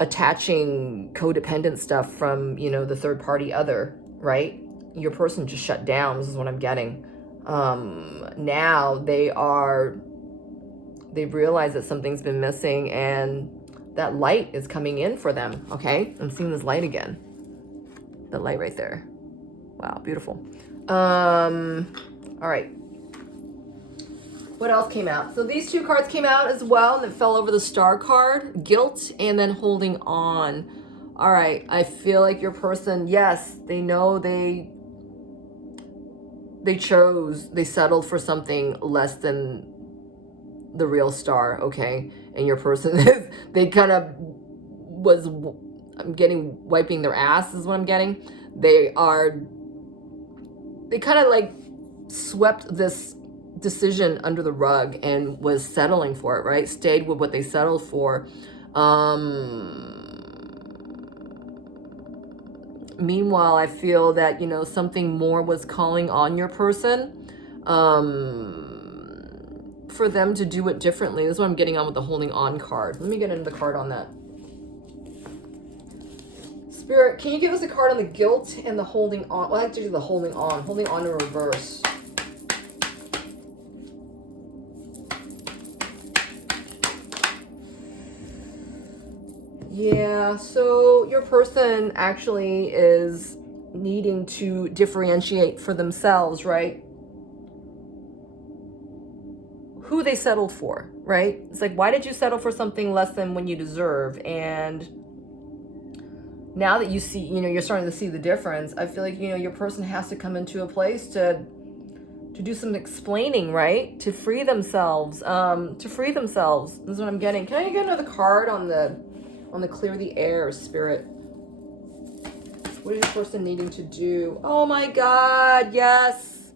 attaching codependent stuff from, you know, the third party other, right? Your person just shut down. This is what I'm getting. Now they've realized that something's been missing, and that light is coming in for them. Okay. I'm seeing this light again. The light right there. Wow. Beautiful. All right. What else came out? So these two cards came out as well, and it fell over the star card, guilt, and then holding on. All right. I feel like your person, yes, they know they settled for something less than the real star. Okay. And your person, they kind of I'm getting wiping their ass is what I'm getting. They kind of like swept this decision under the rug and was settling for it, right? Stayed with what they settled for. Meanwhile, I feel that, you know, something more was calling on your person for them to do it differently. This is what I'm getting on with the holding on card. Let me get into the card on that. Spirit, can you give us a card on the guilt and the holding on? Well, I have to do the holding on in reverse. Yeah, so your person actually is needing to differentiate for themselves, right? Who they settled for, right? It's like, why did you settle for something less than when you deserve? And now that you see, you know, you're starting to see the difference, I feel like, you know, your person has to come into a place to do some explaining, right? To free themselves, This is what I'm getting. Can I get another card on the clear the air, Spirit? What is your person needing to do? Oh my God, yes.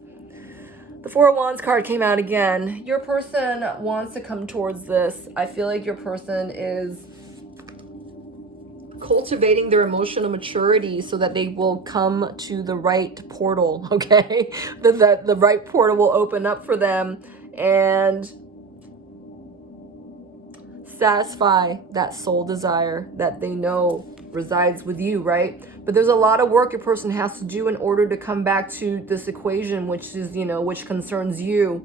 The Four of Wands card came out again. Your person wants to come towards this. I feel like your person is cultivating their emotional maturity so that they will come to the right portal, okay? The right portal will open up for them and satisfy that soul desire that they know resides with you, right? But there's a lot of work your person has to do in order to come back to this equation, which is, you know, which concerns you.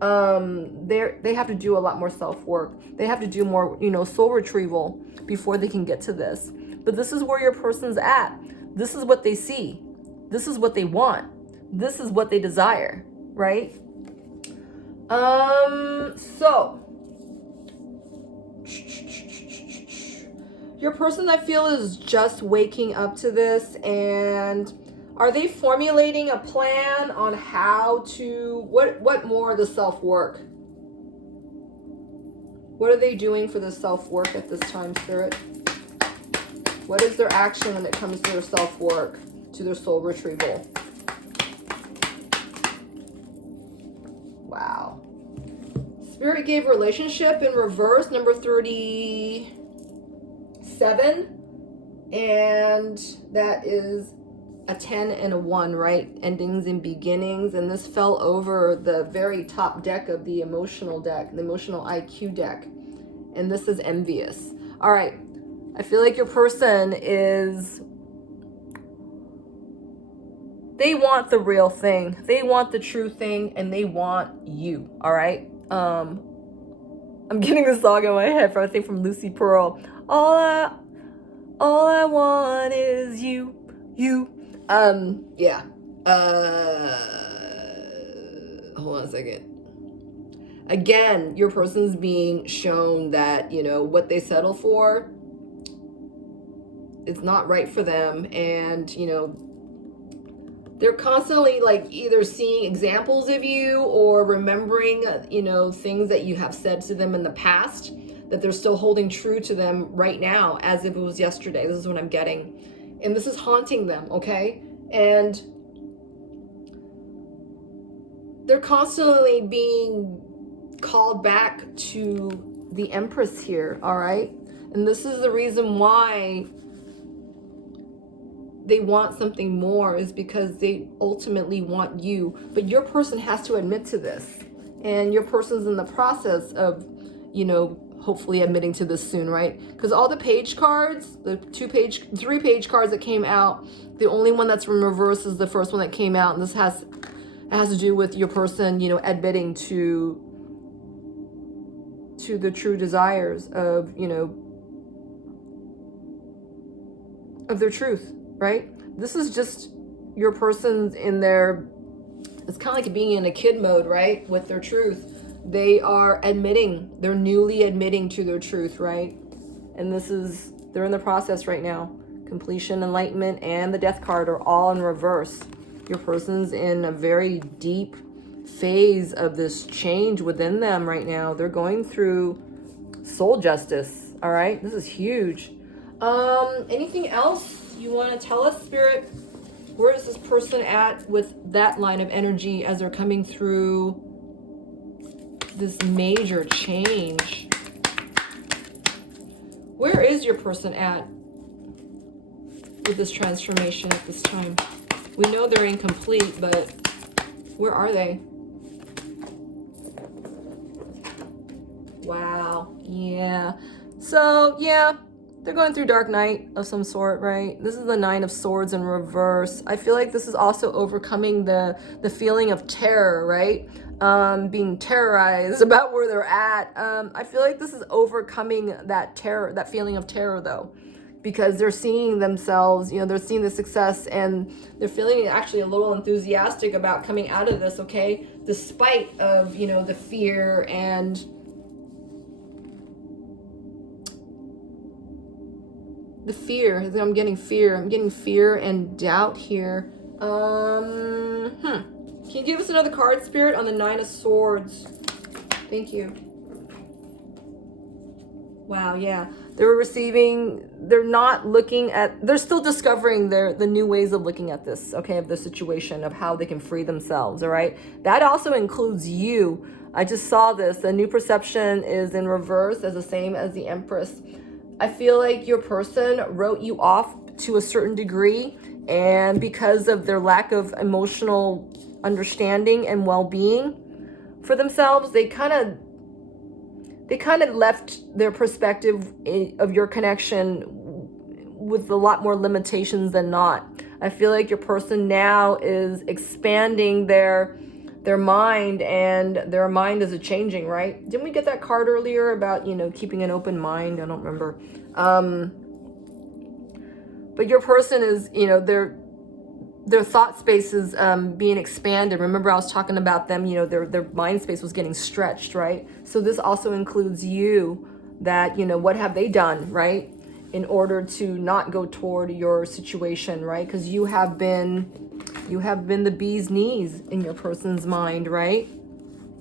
They have to do a lot more self-work. They have to do more, you know, soul retrieval before they can get to this. But this is where your person's at. This is what they see. This is what they want. This is what they desire, right? So Your person, I feel, is just waking up to this, and are they formulating a plan on how to, what more of the self-work? What are they doing for the self-work at this time, Spirit? What is their action when it comes to their self-work, to their soul retrieval? Wow. Spirit gave relationship in reverse, number 37. And that is a 10 and a 1, right? Endings and beginnings. And this fell over the very top deck of the emotional deck, the emotional IQ deck. And this is envious. All right. I feel like your person is, they want the real thing. They want the true thing, and they want you. All right. I'm getting this song in my head from, I think, from Lucy Pearl. All I want is you. Yeah. Hold on a second. Again, your person's being shown that, you know, what they settle for, it's not right for them. And, you know, they're constantly like either seeing examples of you or remembering, you know, things that you have said to them in the past, that they're still holding true to them right now as if it was yesterday. This is what I'm getting. And this is haunting them, okay? And they're constantly being called back to the Empress here, all right? And this is the reason why they want something more, is because they ultimately want you. But your person has to admit to this. And your person's in the process of, you know, hopefully admitting to this soon, right? Because all the page cards, the 3-page cards that came out, the only one that's in reverse is the first one that came out. And this has to do with your person, you know, admitting to the true desires of, you know, of their truth, right? This is just your person's in their, it's kind of like being in a kid mode, right? With their truth. They are admitting, they're newly admitting to their truth, right? And this is, they're in the process right now. Completion, enlightenment, and the death card are all in reverse. Your person's in a very deep phase of this change within them right now. They're going through soul justice, all right? This is huge. Anything else you want to tell us, Spirit? Where is this person at with that line of energy as they're coming through this major change? Where is your person at with this transformation at this time? We know they're incomplete, but where are they? Wow. Yeah. So, yeah, they're going through dark night of some sort, right? This is the 9 of Swords in reverse. I feel like this is also overcoming the feeling of terror, right? Being terrorized about where they're at. I feel like this is overcoming that terror, that feeling of terror, though, because they're seeing themselves, you know, they're seeing the success, and they're feeling actually a little enthusiastic about coming out of this, okay? Despite of, you know, the fear and the fear. I'm getting fear. I'm getting fear and doubt here. Can you give us another card, Spirit, on the 9 of Swords? Thank you. Wow, yeah. They're not looking at, they're still discovering the new ways of looking at this, okay, of the situation, of how they can free themselves, all right? That also includes you. I just saw this. The new perception is in reverse, as the same as the Empress. I feel like your person wrote you off to a certain degree, and because of their lack of emotional understanding and well-being for themselves, they kind of left their perspective of your connection with a lot more limitations than not. I feel like your person now is expanding their mind, and their mind is changing, right? Didn't we get that card earlier about, you know, keeping an open mind? I don't remember. But your person is, you know, their thought space is being expanded. Remember, I was talking about them, you know, their mind space was getting stretched, right? So this also includes you, that, you know, what have they done, right? in order to not go toward your situation, right? Because you have been the bee's knees in your person's mind, right?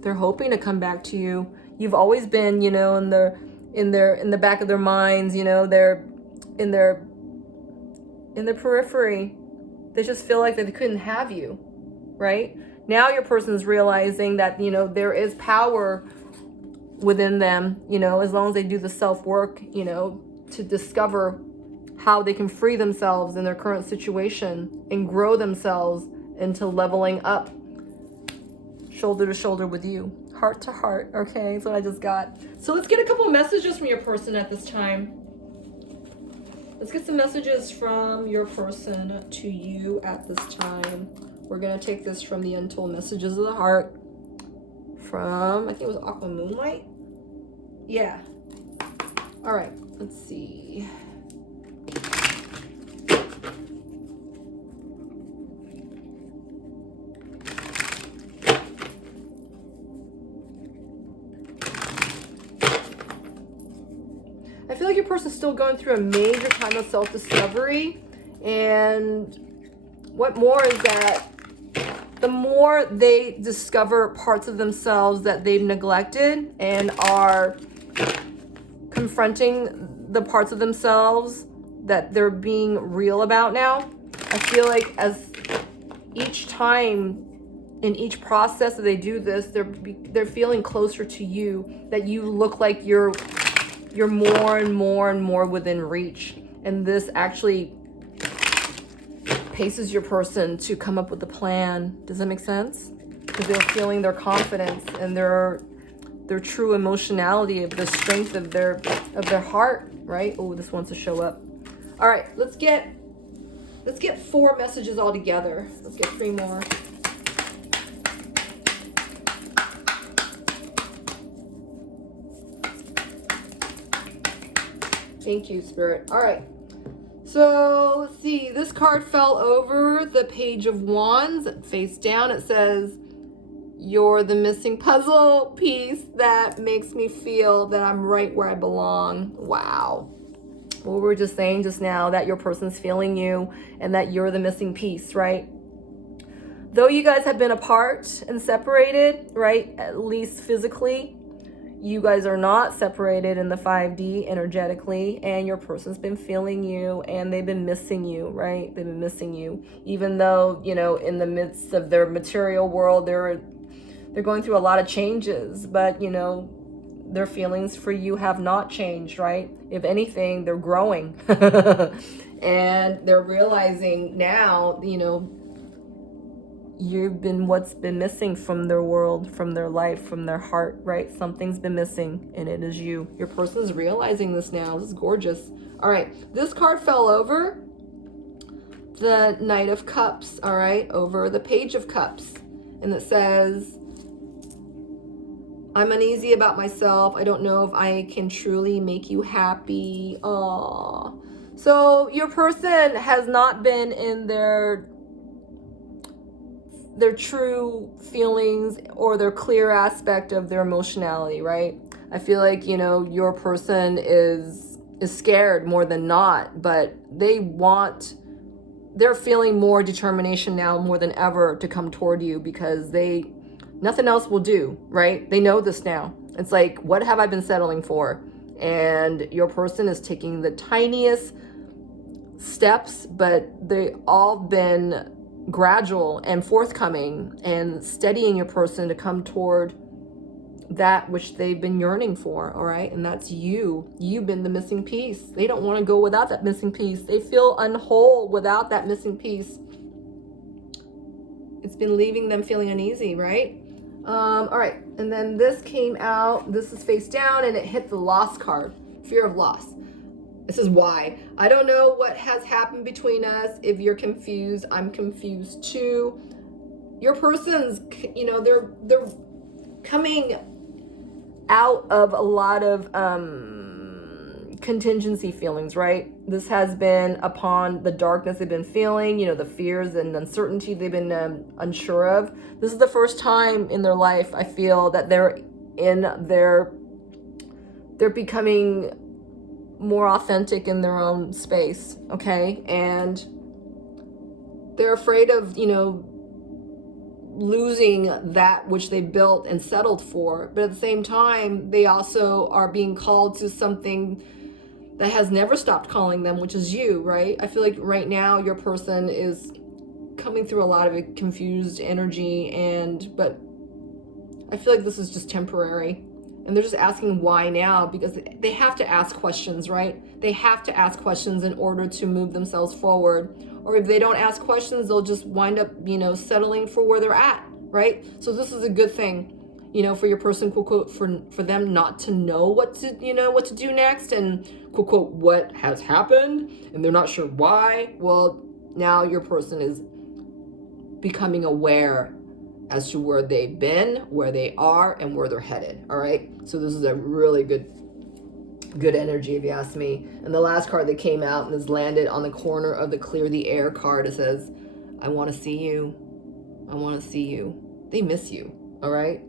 They're hoping to come back to you. You've always been, in the back of their minds, they're in their periphery. They just feel like they couldn't have you, right? Now your person's realizing that, there is power within them, as long as they do the self-work, to discover how they can free themselves in their current situation and grow themselves into leveling up shoulder to shoulder with you, heart to heart. Okay, that's what I just got. So let's get a couple of messages from your person at this time. Let's get some messages from your person to you at this time. We're going to take this from the Untold Messages of the Heart from, I think it was Aqua Moonlight. Yeah. All right, let's see. I feel like your person's still going through a major time of self-discovery, and what more is that the more they discover parts of themselves that they've neglected and are confronting the parts of themselves that they're being real about now, I feel like as each time in each process that they do this, they're feeling closer to you, that you look like you're more and more and more within reach. And this actually paces your person to come up with a plan. Does that make sense? Because they're feeling their confidence and their true emotionality, of the strength of their heart, right? Oh, this wants to show up. All right, let's get 4 messages all together. Let's get 3 more. Thank you, Spirit. All right. So let's see. This card fell over the Page of Wands. Face down, it says, "You're the missing puzzle piece that makes me feel that I'm right where I belong." Wow. What we were just saying just now, that your person's feeling you and that you're the missing piece, right? Though you guys have been apart and separated, right, at least physically, you guys are not separated in the 5D energetically, and your person's been feeling you and they've been missing you, right? They've been missing you. Even though, in the midst of their material world, they're going through a lot of changes, but, their feelings for you have not changed, right? If anything, they're growing. And they're realizing now, you've been what's been missing from their world, from their life, from their heart, right? Something's been missing, and it is you. Your person's realizing this now. This is gorgeous. All right, this card fell over the Knight of Cups, all right, over the Page of Cups. And it says, "I'm uneasy about myself. I don't know if I can truly make you happy." Aww. So your person has not been in their true feelings or their clear aspect of their emotionality, right? I feel like, your person is scared more than not, but they're feeling more determination now more than ever to come toward you, because nothing else will do, right? They know this now. It's like, what have I been settling for? And your person is taking the tiniest steps, but they all been gradual and forthcoming and steadying your person to come toward that which they've been yearning for, all right? And that's you. You've been the missing piece. They don't want to go without that missing piece. They feel unwhole without that missing piece. It's been leaving them feeling uneasy, right? All right, and then this came out. This is face down, and it hit the loss card. Fear of loss. This is why. I don't know what has happened between us. If you're confused, I'm confused too. Your person's, they're coming out of a lot of contingency feelings, right? This has been upon the darkness they've been feeling, the fears and uncertainty they've been unsure of. This is the first time in their life, I feel, that they're becoming more authentic in their own space, okay? And they're afraid of, losing that which they built and settled for. But at the same time, they also are being called to something that has never stopped calling them, which is you, right? I feel like right now your person is coming through a lot of a confused energy, but I feel like this is just temporary. And they're just asking why now, because they have to ask questions, right? They have to ask questions in order to move themselves forward. Or if they don't ask questions, they'll just wind up, settling for where they're at, right? So this is a good thing, for your person, quote, quote, for them not to know what to do next, and quote, quote, what has happened, and they're not sure why. Well, now your person is becoming aware as to where they've been, where they are, and where they're headed. All right. So this is a really good energy, if you ask me. And the last card that came out and has landed on the corner of the clear the air card, it says, I want to see you. I want to see you. They miss you. All right.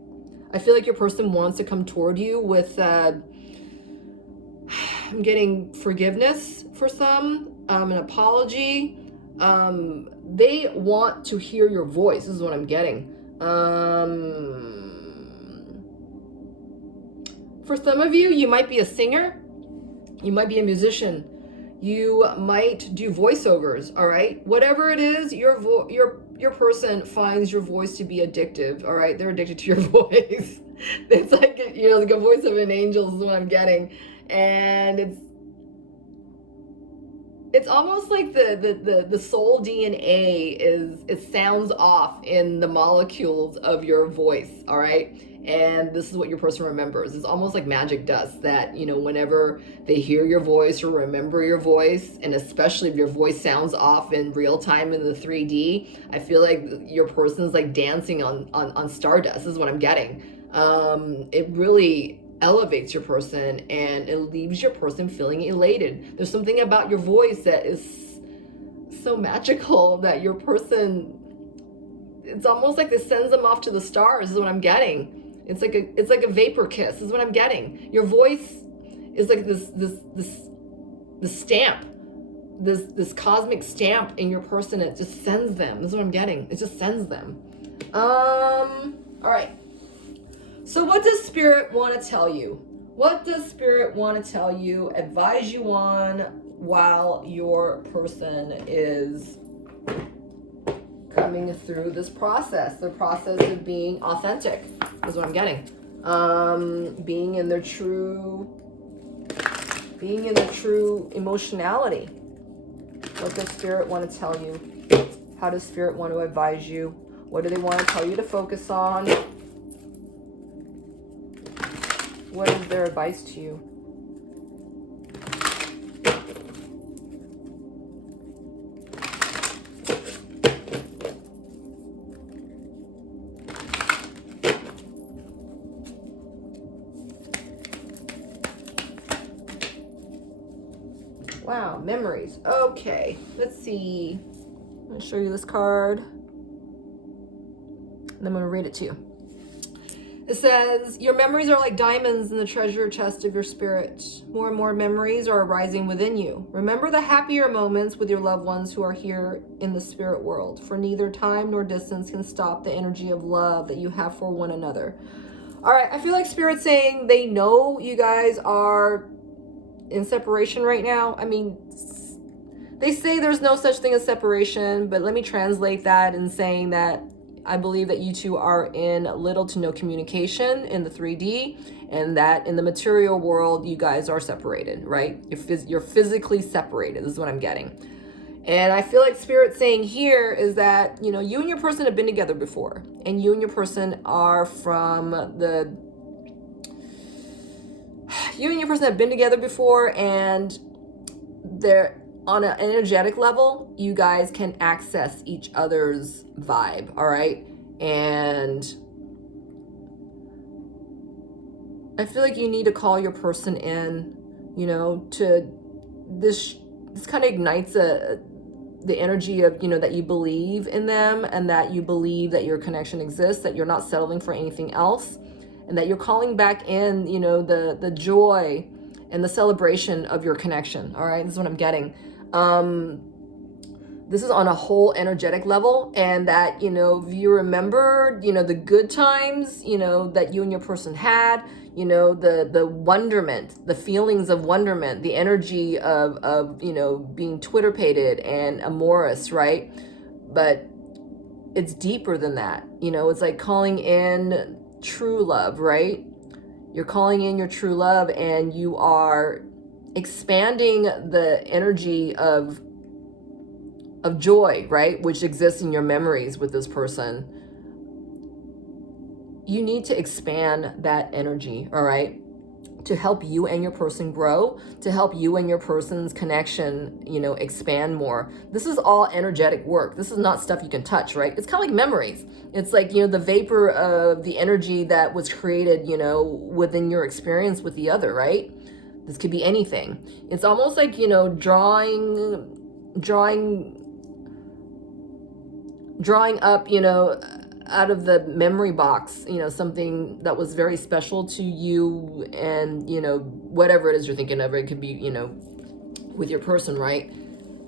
I feel like your person wants to come toward you with, I'm getting forgiveness for some, an apology. They want to hear your voice. This is what I'm getting. For some of you, you might be a singer, you might be a musician, you might do voiceovers, all right? Whatever it is, your person finds your voice to be addictive, all right? They're addicted to your voice. It's like, like a voice of an angel is what I'm getting. And it's almost like the soul DNA it sounds off in the molecules of your voice, all right? And this is what your person remembers. It's almost like magic dust that, whenever they hear your voice or remember your voice, and especially if your voice sounds off in real time in the 3D, I feel like your person's like dancing on stardust. This is what I'm getting. It really elevates your person, and it leaves your person feeling elated. There's something about your voice that is so magical that your person, it's almost like this sends them off to the stars, is what I'm getting. It's like a vapor kiss, is what I'm getting. Your voice is like this stamp, this cosmic stamp in your person. It just sends them. This is what I'm getting. It just sends them. All right. So what does Spirit want to tell you? What does Spirit want to tell you, advise you on while your person is coming through this process, the process of being authentic, is what I'm getting. Being in their true emotionality. What does Spirit want to tell you? How does Spirit want to advise you? What do they want to tell you to focus on? What is their advice to you? Wow, memories. Okay, let's see. I'm going to show you this card, and I'm going to read it to you. It says, your memories are like diamonds in the treasure chest of your spirit. More and more memories are arising within you. Remember the happier moments with your loved ones who are here in the spirit world, for neither time nor distance can stop the energy of love that you have for one another. All right, I feel like Spirit's saying they know you guys are in separation right now. I mean, they say there's no such thing as separation, but let me translate that in saying that I believe that you two are in little to no communication in the 3D, and that in the material world, you guys are separated, right? You're physically separated. This is what I'm getting. And I feel like Spirit saying here is that, you and your person have been together before, and you and your person are you and your person have been together before, and they're on an energetic level, you guys can access each other's vibe, all right? And I feel like you need to call your person in, to this kind of ignites the energy of, that you believe in them, and that you believe that your connection exists, that you're not settling for anything else, and that you're calling back in, the joy and the celebration of your connection. All right, this is what I'm getting. This is on a whole energetic level, and that, if you remember, the good times, that you and your person had, the wonderment, the feelings of wonderment, the energy of being Twitter-pated and amorous, right? But it's deeper than that. It's like calling in true love, right? You're calling in your true love, and you are expanding the energy of joy, right? Which exists in your memories with this person. You need to expand that energy, all right? To help you and your person grow, to help you and your person's connection, expand more. This is all energetic work. This is not stuff you can touch, right? It's kind of like memories. It's like, the vapor of the energy that was created, within your experience with the other, right? This could be anything. It's almost like, drawing up, out of the memory box, something that was very special to you, and, whatever it is you're thinking of, it could be, with your person, right?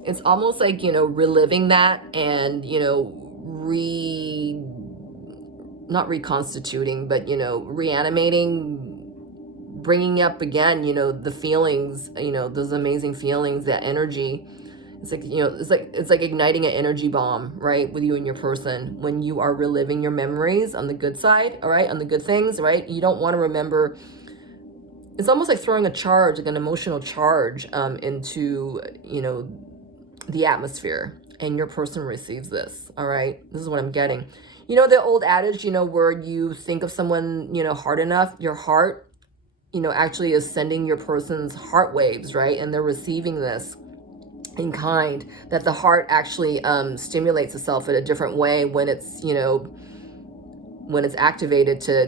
It's almost like, reliving that and, not reconstituting, but, reanimating, bringing up again, the feelings, those amazing feelings, that energy. It's like, it's like igniting an energy bomb, right? With you and your person, when you are reliving your memories on the good side, all right? On the good things, right? You don't want to remember. It's almost like throwing a charge, like an emotional charge, into, the atmosphere, and your person receives this, all right? This is what I'm getting. The old adage, where you think of someone, hard enough, your heart, actually is sending your person's heart waves, right? And they're receiving this in kind, that the heart actually stimulates itself in a different way when it's, when it's activated to,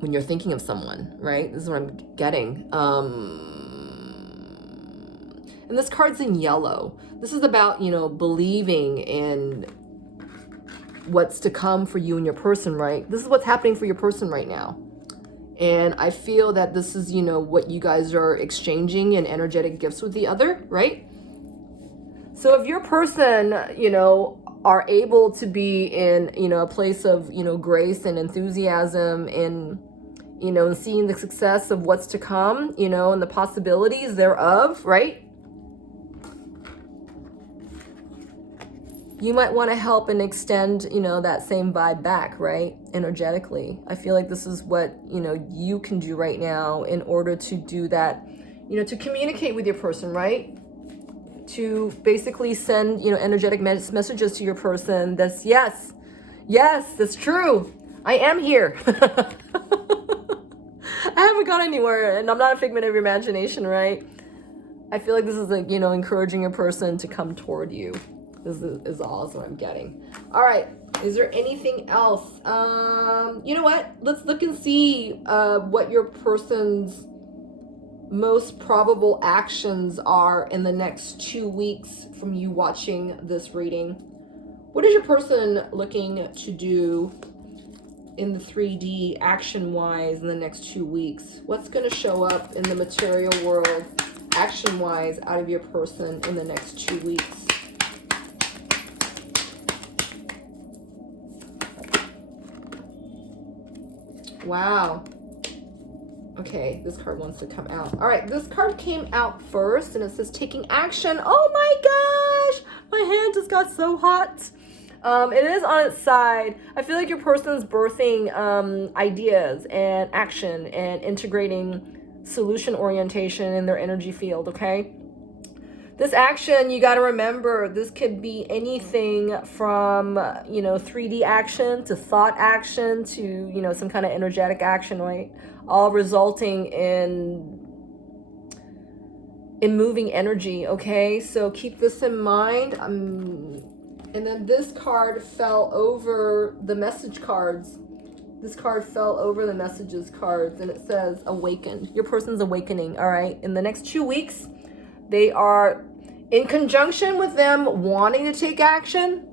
when you're thinking of someone, right? This is what I'm getting. And this card's in yellow. This is about, believing in what's to come for you and your person, right? This is what's happening for your person right now. And I feel that this is, what you guys are exchanging in energetic gifts with the other, right? So if your person, are able to be in, a place of, grace and enthusiasm, and, and seeing the success of what's to come, and the possibilities thereof, right? You might want to help and extend, that same vibe back, right? Energetically. I feel like this is what, you can do right now in order to do that, to communicate with your person, right? To basically send, energetic messages to your person. That's yes, that's true. I am here. I haven't gone anywhere, and I'm not a figment of your imagination, right? I feel like this is like, encouraging your person to come toward you. This is all what I'm getting. All right. Is there anything else? You know what? Let's look and see what your person's most probable actions are in the next 2 weeks from you watching this reading. What is your person looking to do in the 3D action-wise in the next 2 weeks? What's going to show up in the material world action-wise out of your person in the next 2 weeks? Wow. Okay, this card wants to come out. All right, this card came out first, and it says taking action. Oh my gosh, my hand just got so hot. It is on its side. I feel like your person's birthing ideas and action and integrating solution orientation in their energy field, okay? This action, you got to remember, this could be anything from, 3D action to thought action to, some kind of energetic action, right? All resulting in moving energy, okay? So keep this in mind. And then this card fell over the message cards. This card fell over the messages cards, and it says awakened. Your person's awakening, all right? In the next 2 weeks, they are in conjunction with them wanting to take action.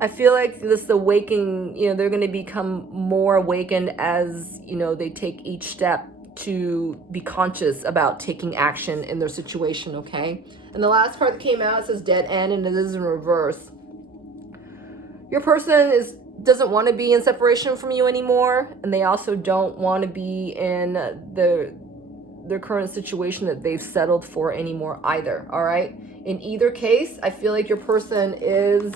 I feel like this awakening, they're going to become more awakened as, they take each step to be conscious about taking action in their situation, okay? And the last part that came out says dead end, and it is in reverse. Your person doesn't want to be in separation from you anymore, and they also don't want to be in their current situation that they've settled for anymore either, all right? In either case, I feel like your person is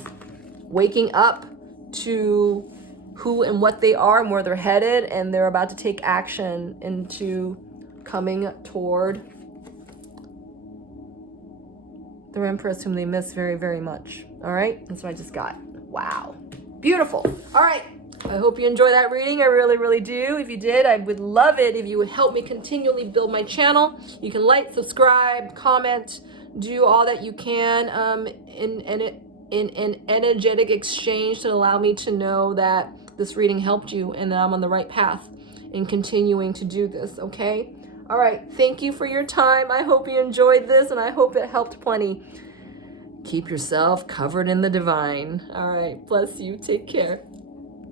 waking up to who and what they are and where they're headed, and they're about to take action into coming toward their Empress, whom they miss very, very much. All right, that's what I just got. Wow, beautiful. All right, I hope you enjoy that reading. I really, really do. If you did, I would love it if you would help me continually build my channel. You can like, subscribe, comment, do all that you can in an energetic exchange to allow me to know that this reading helped you and that I'm on the right path in continuing to do this, okay? All right, thank you for your time. I hope you enjoyed this, and I hope it helped plenty. Keep yourself covered in the divine. All right, bless you. Take care.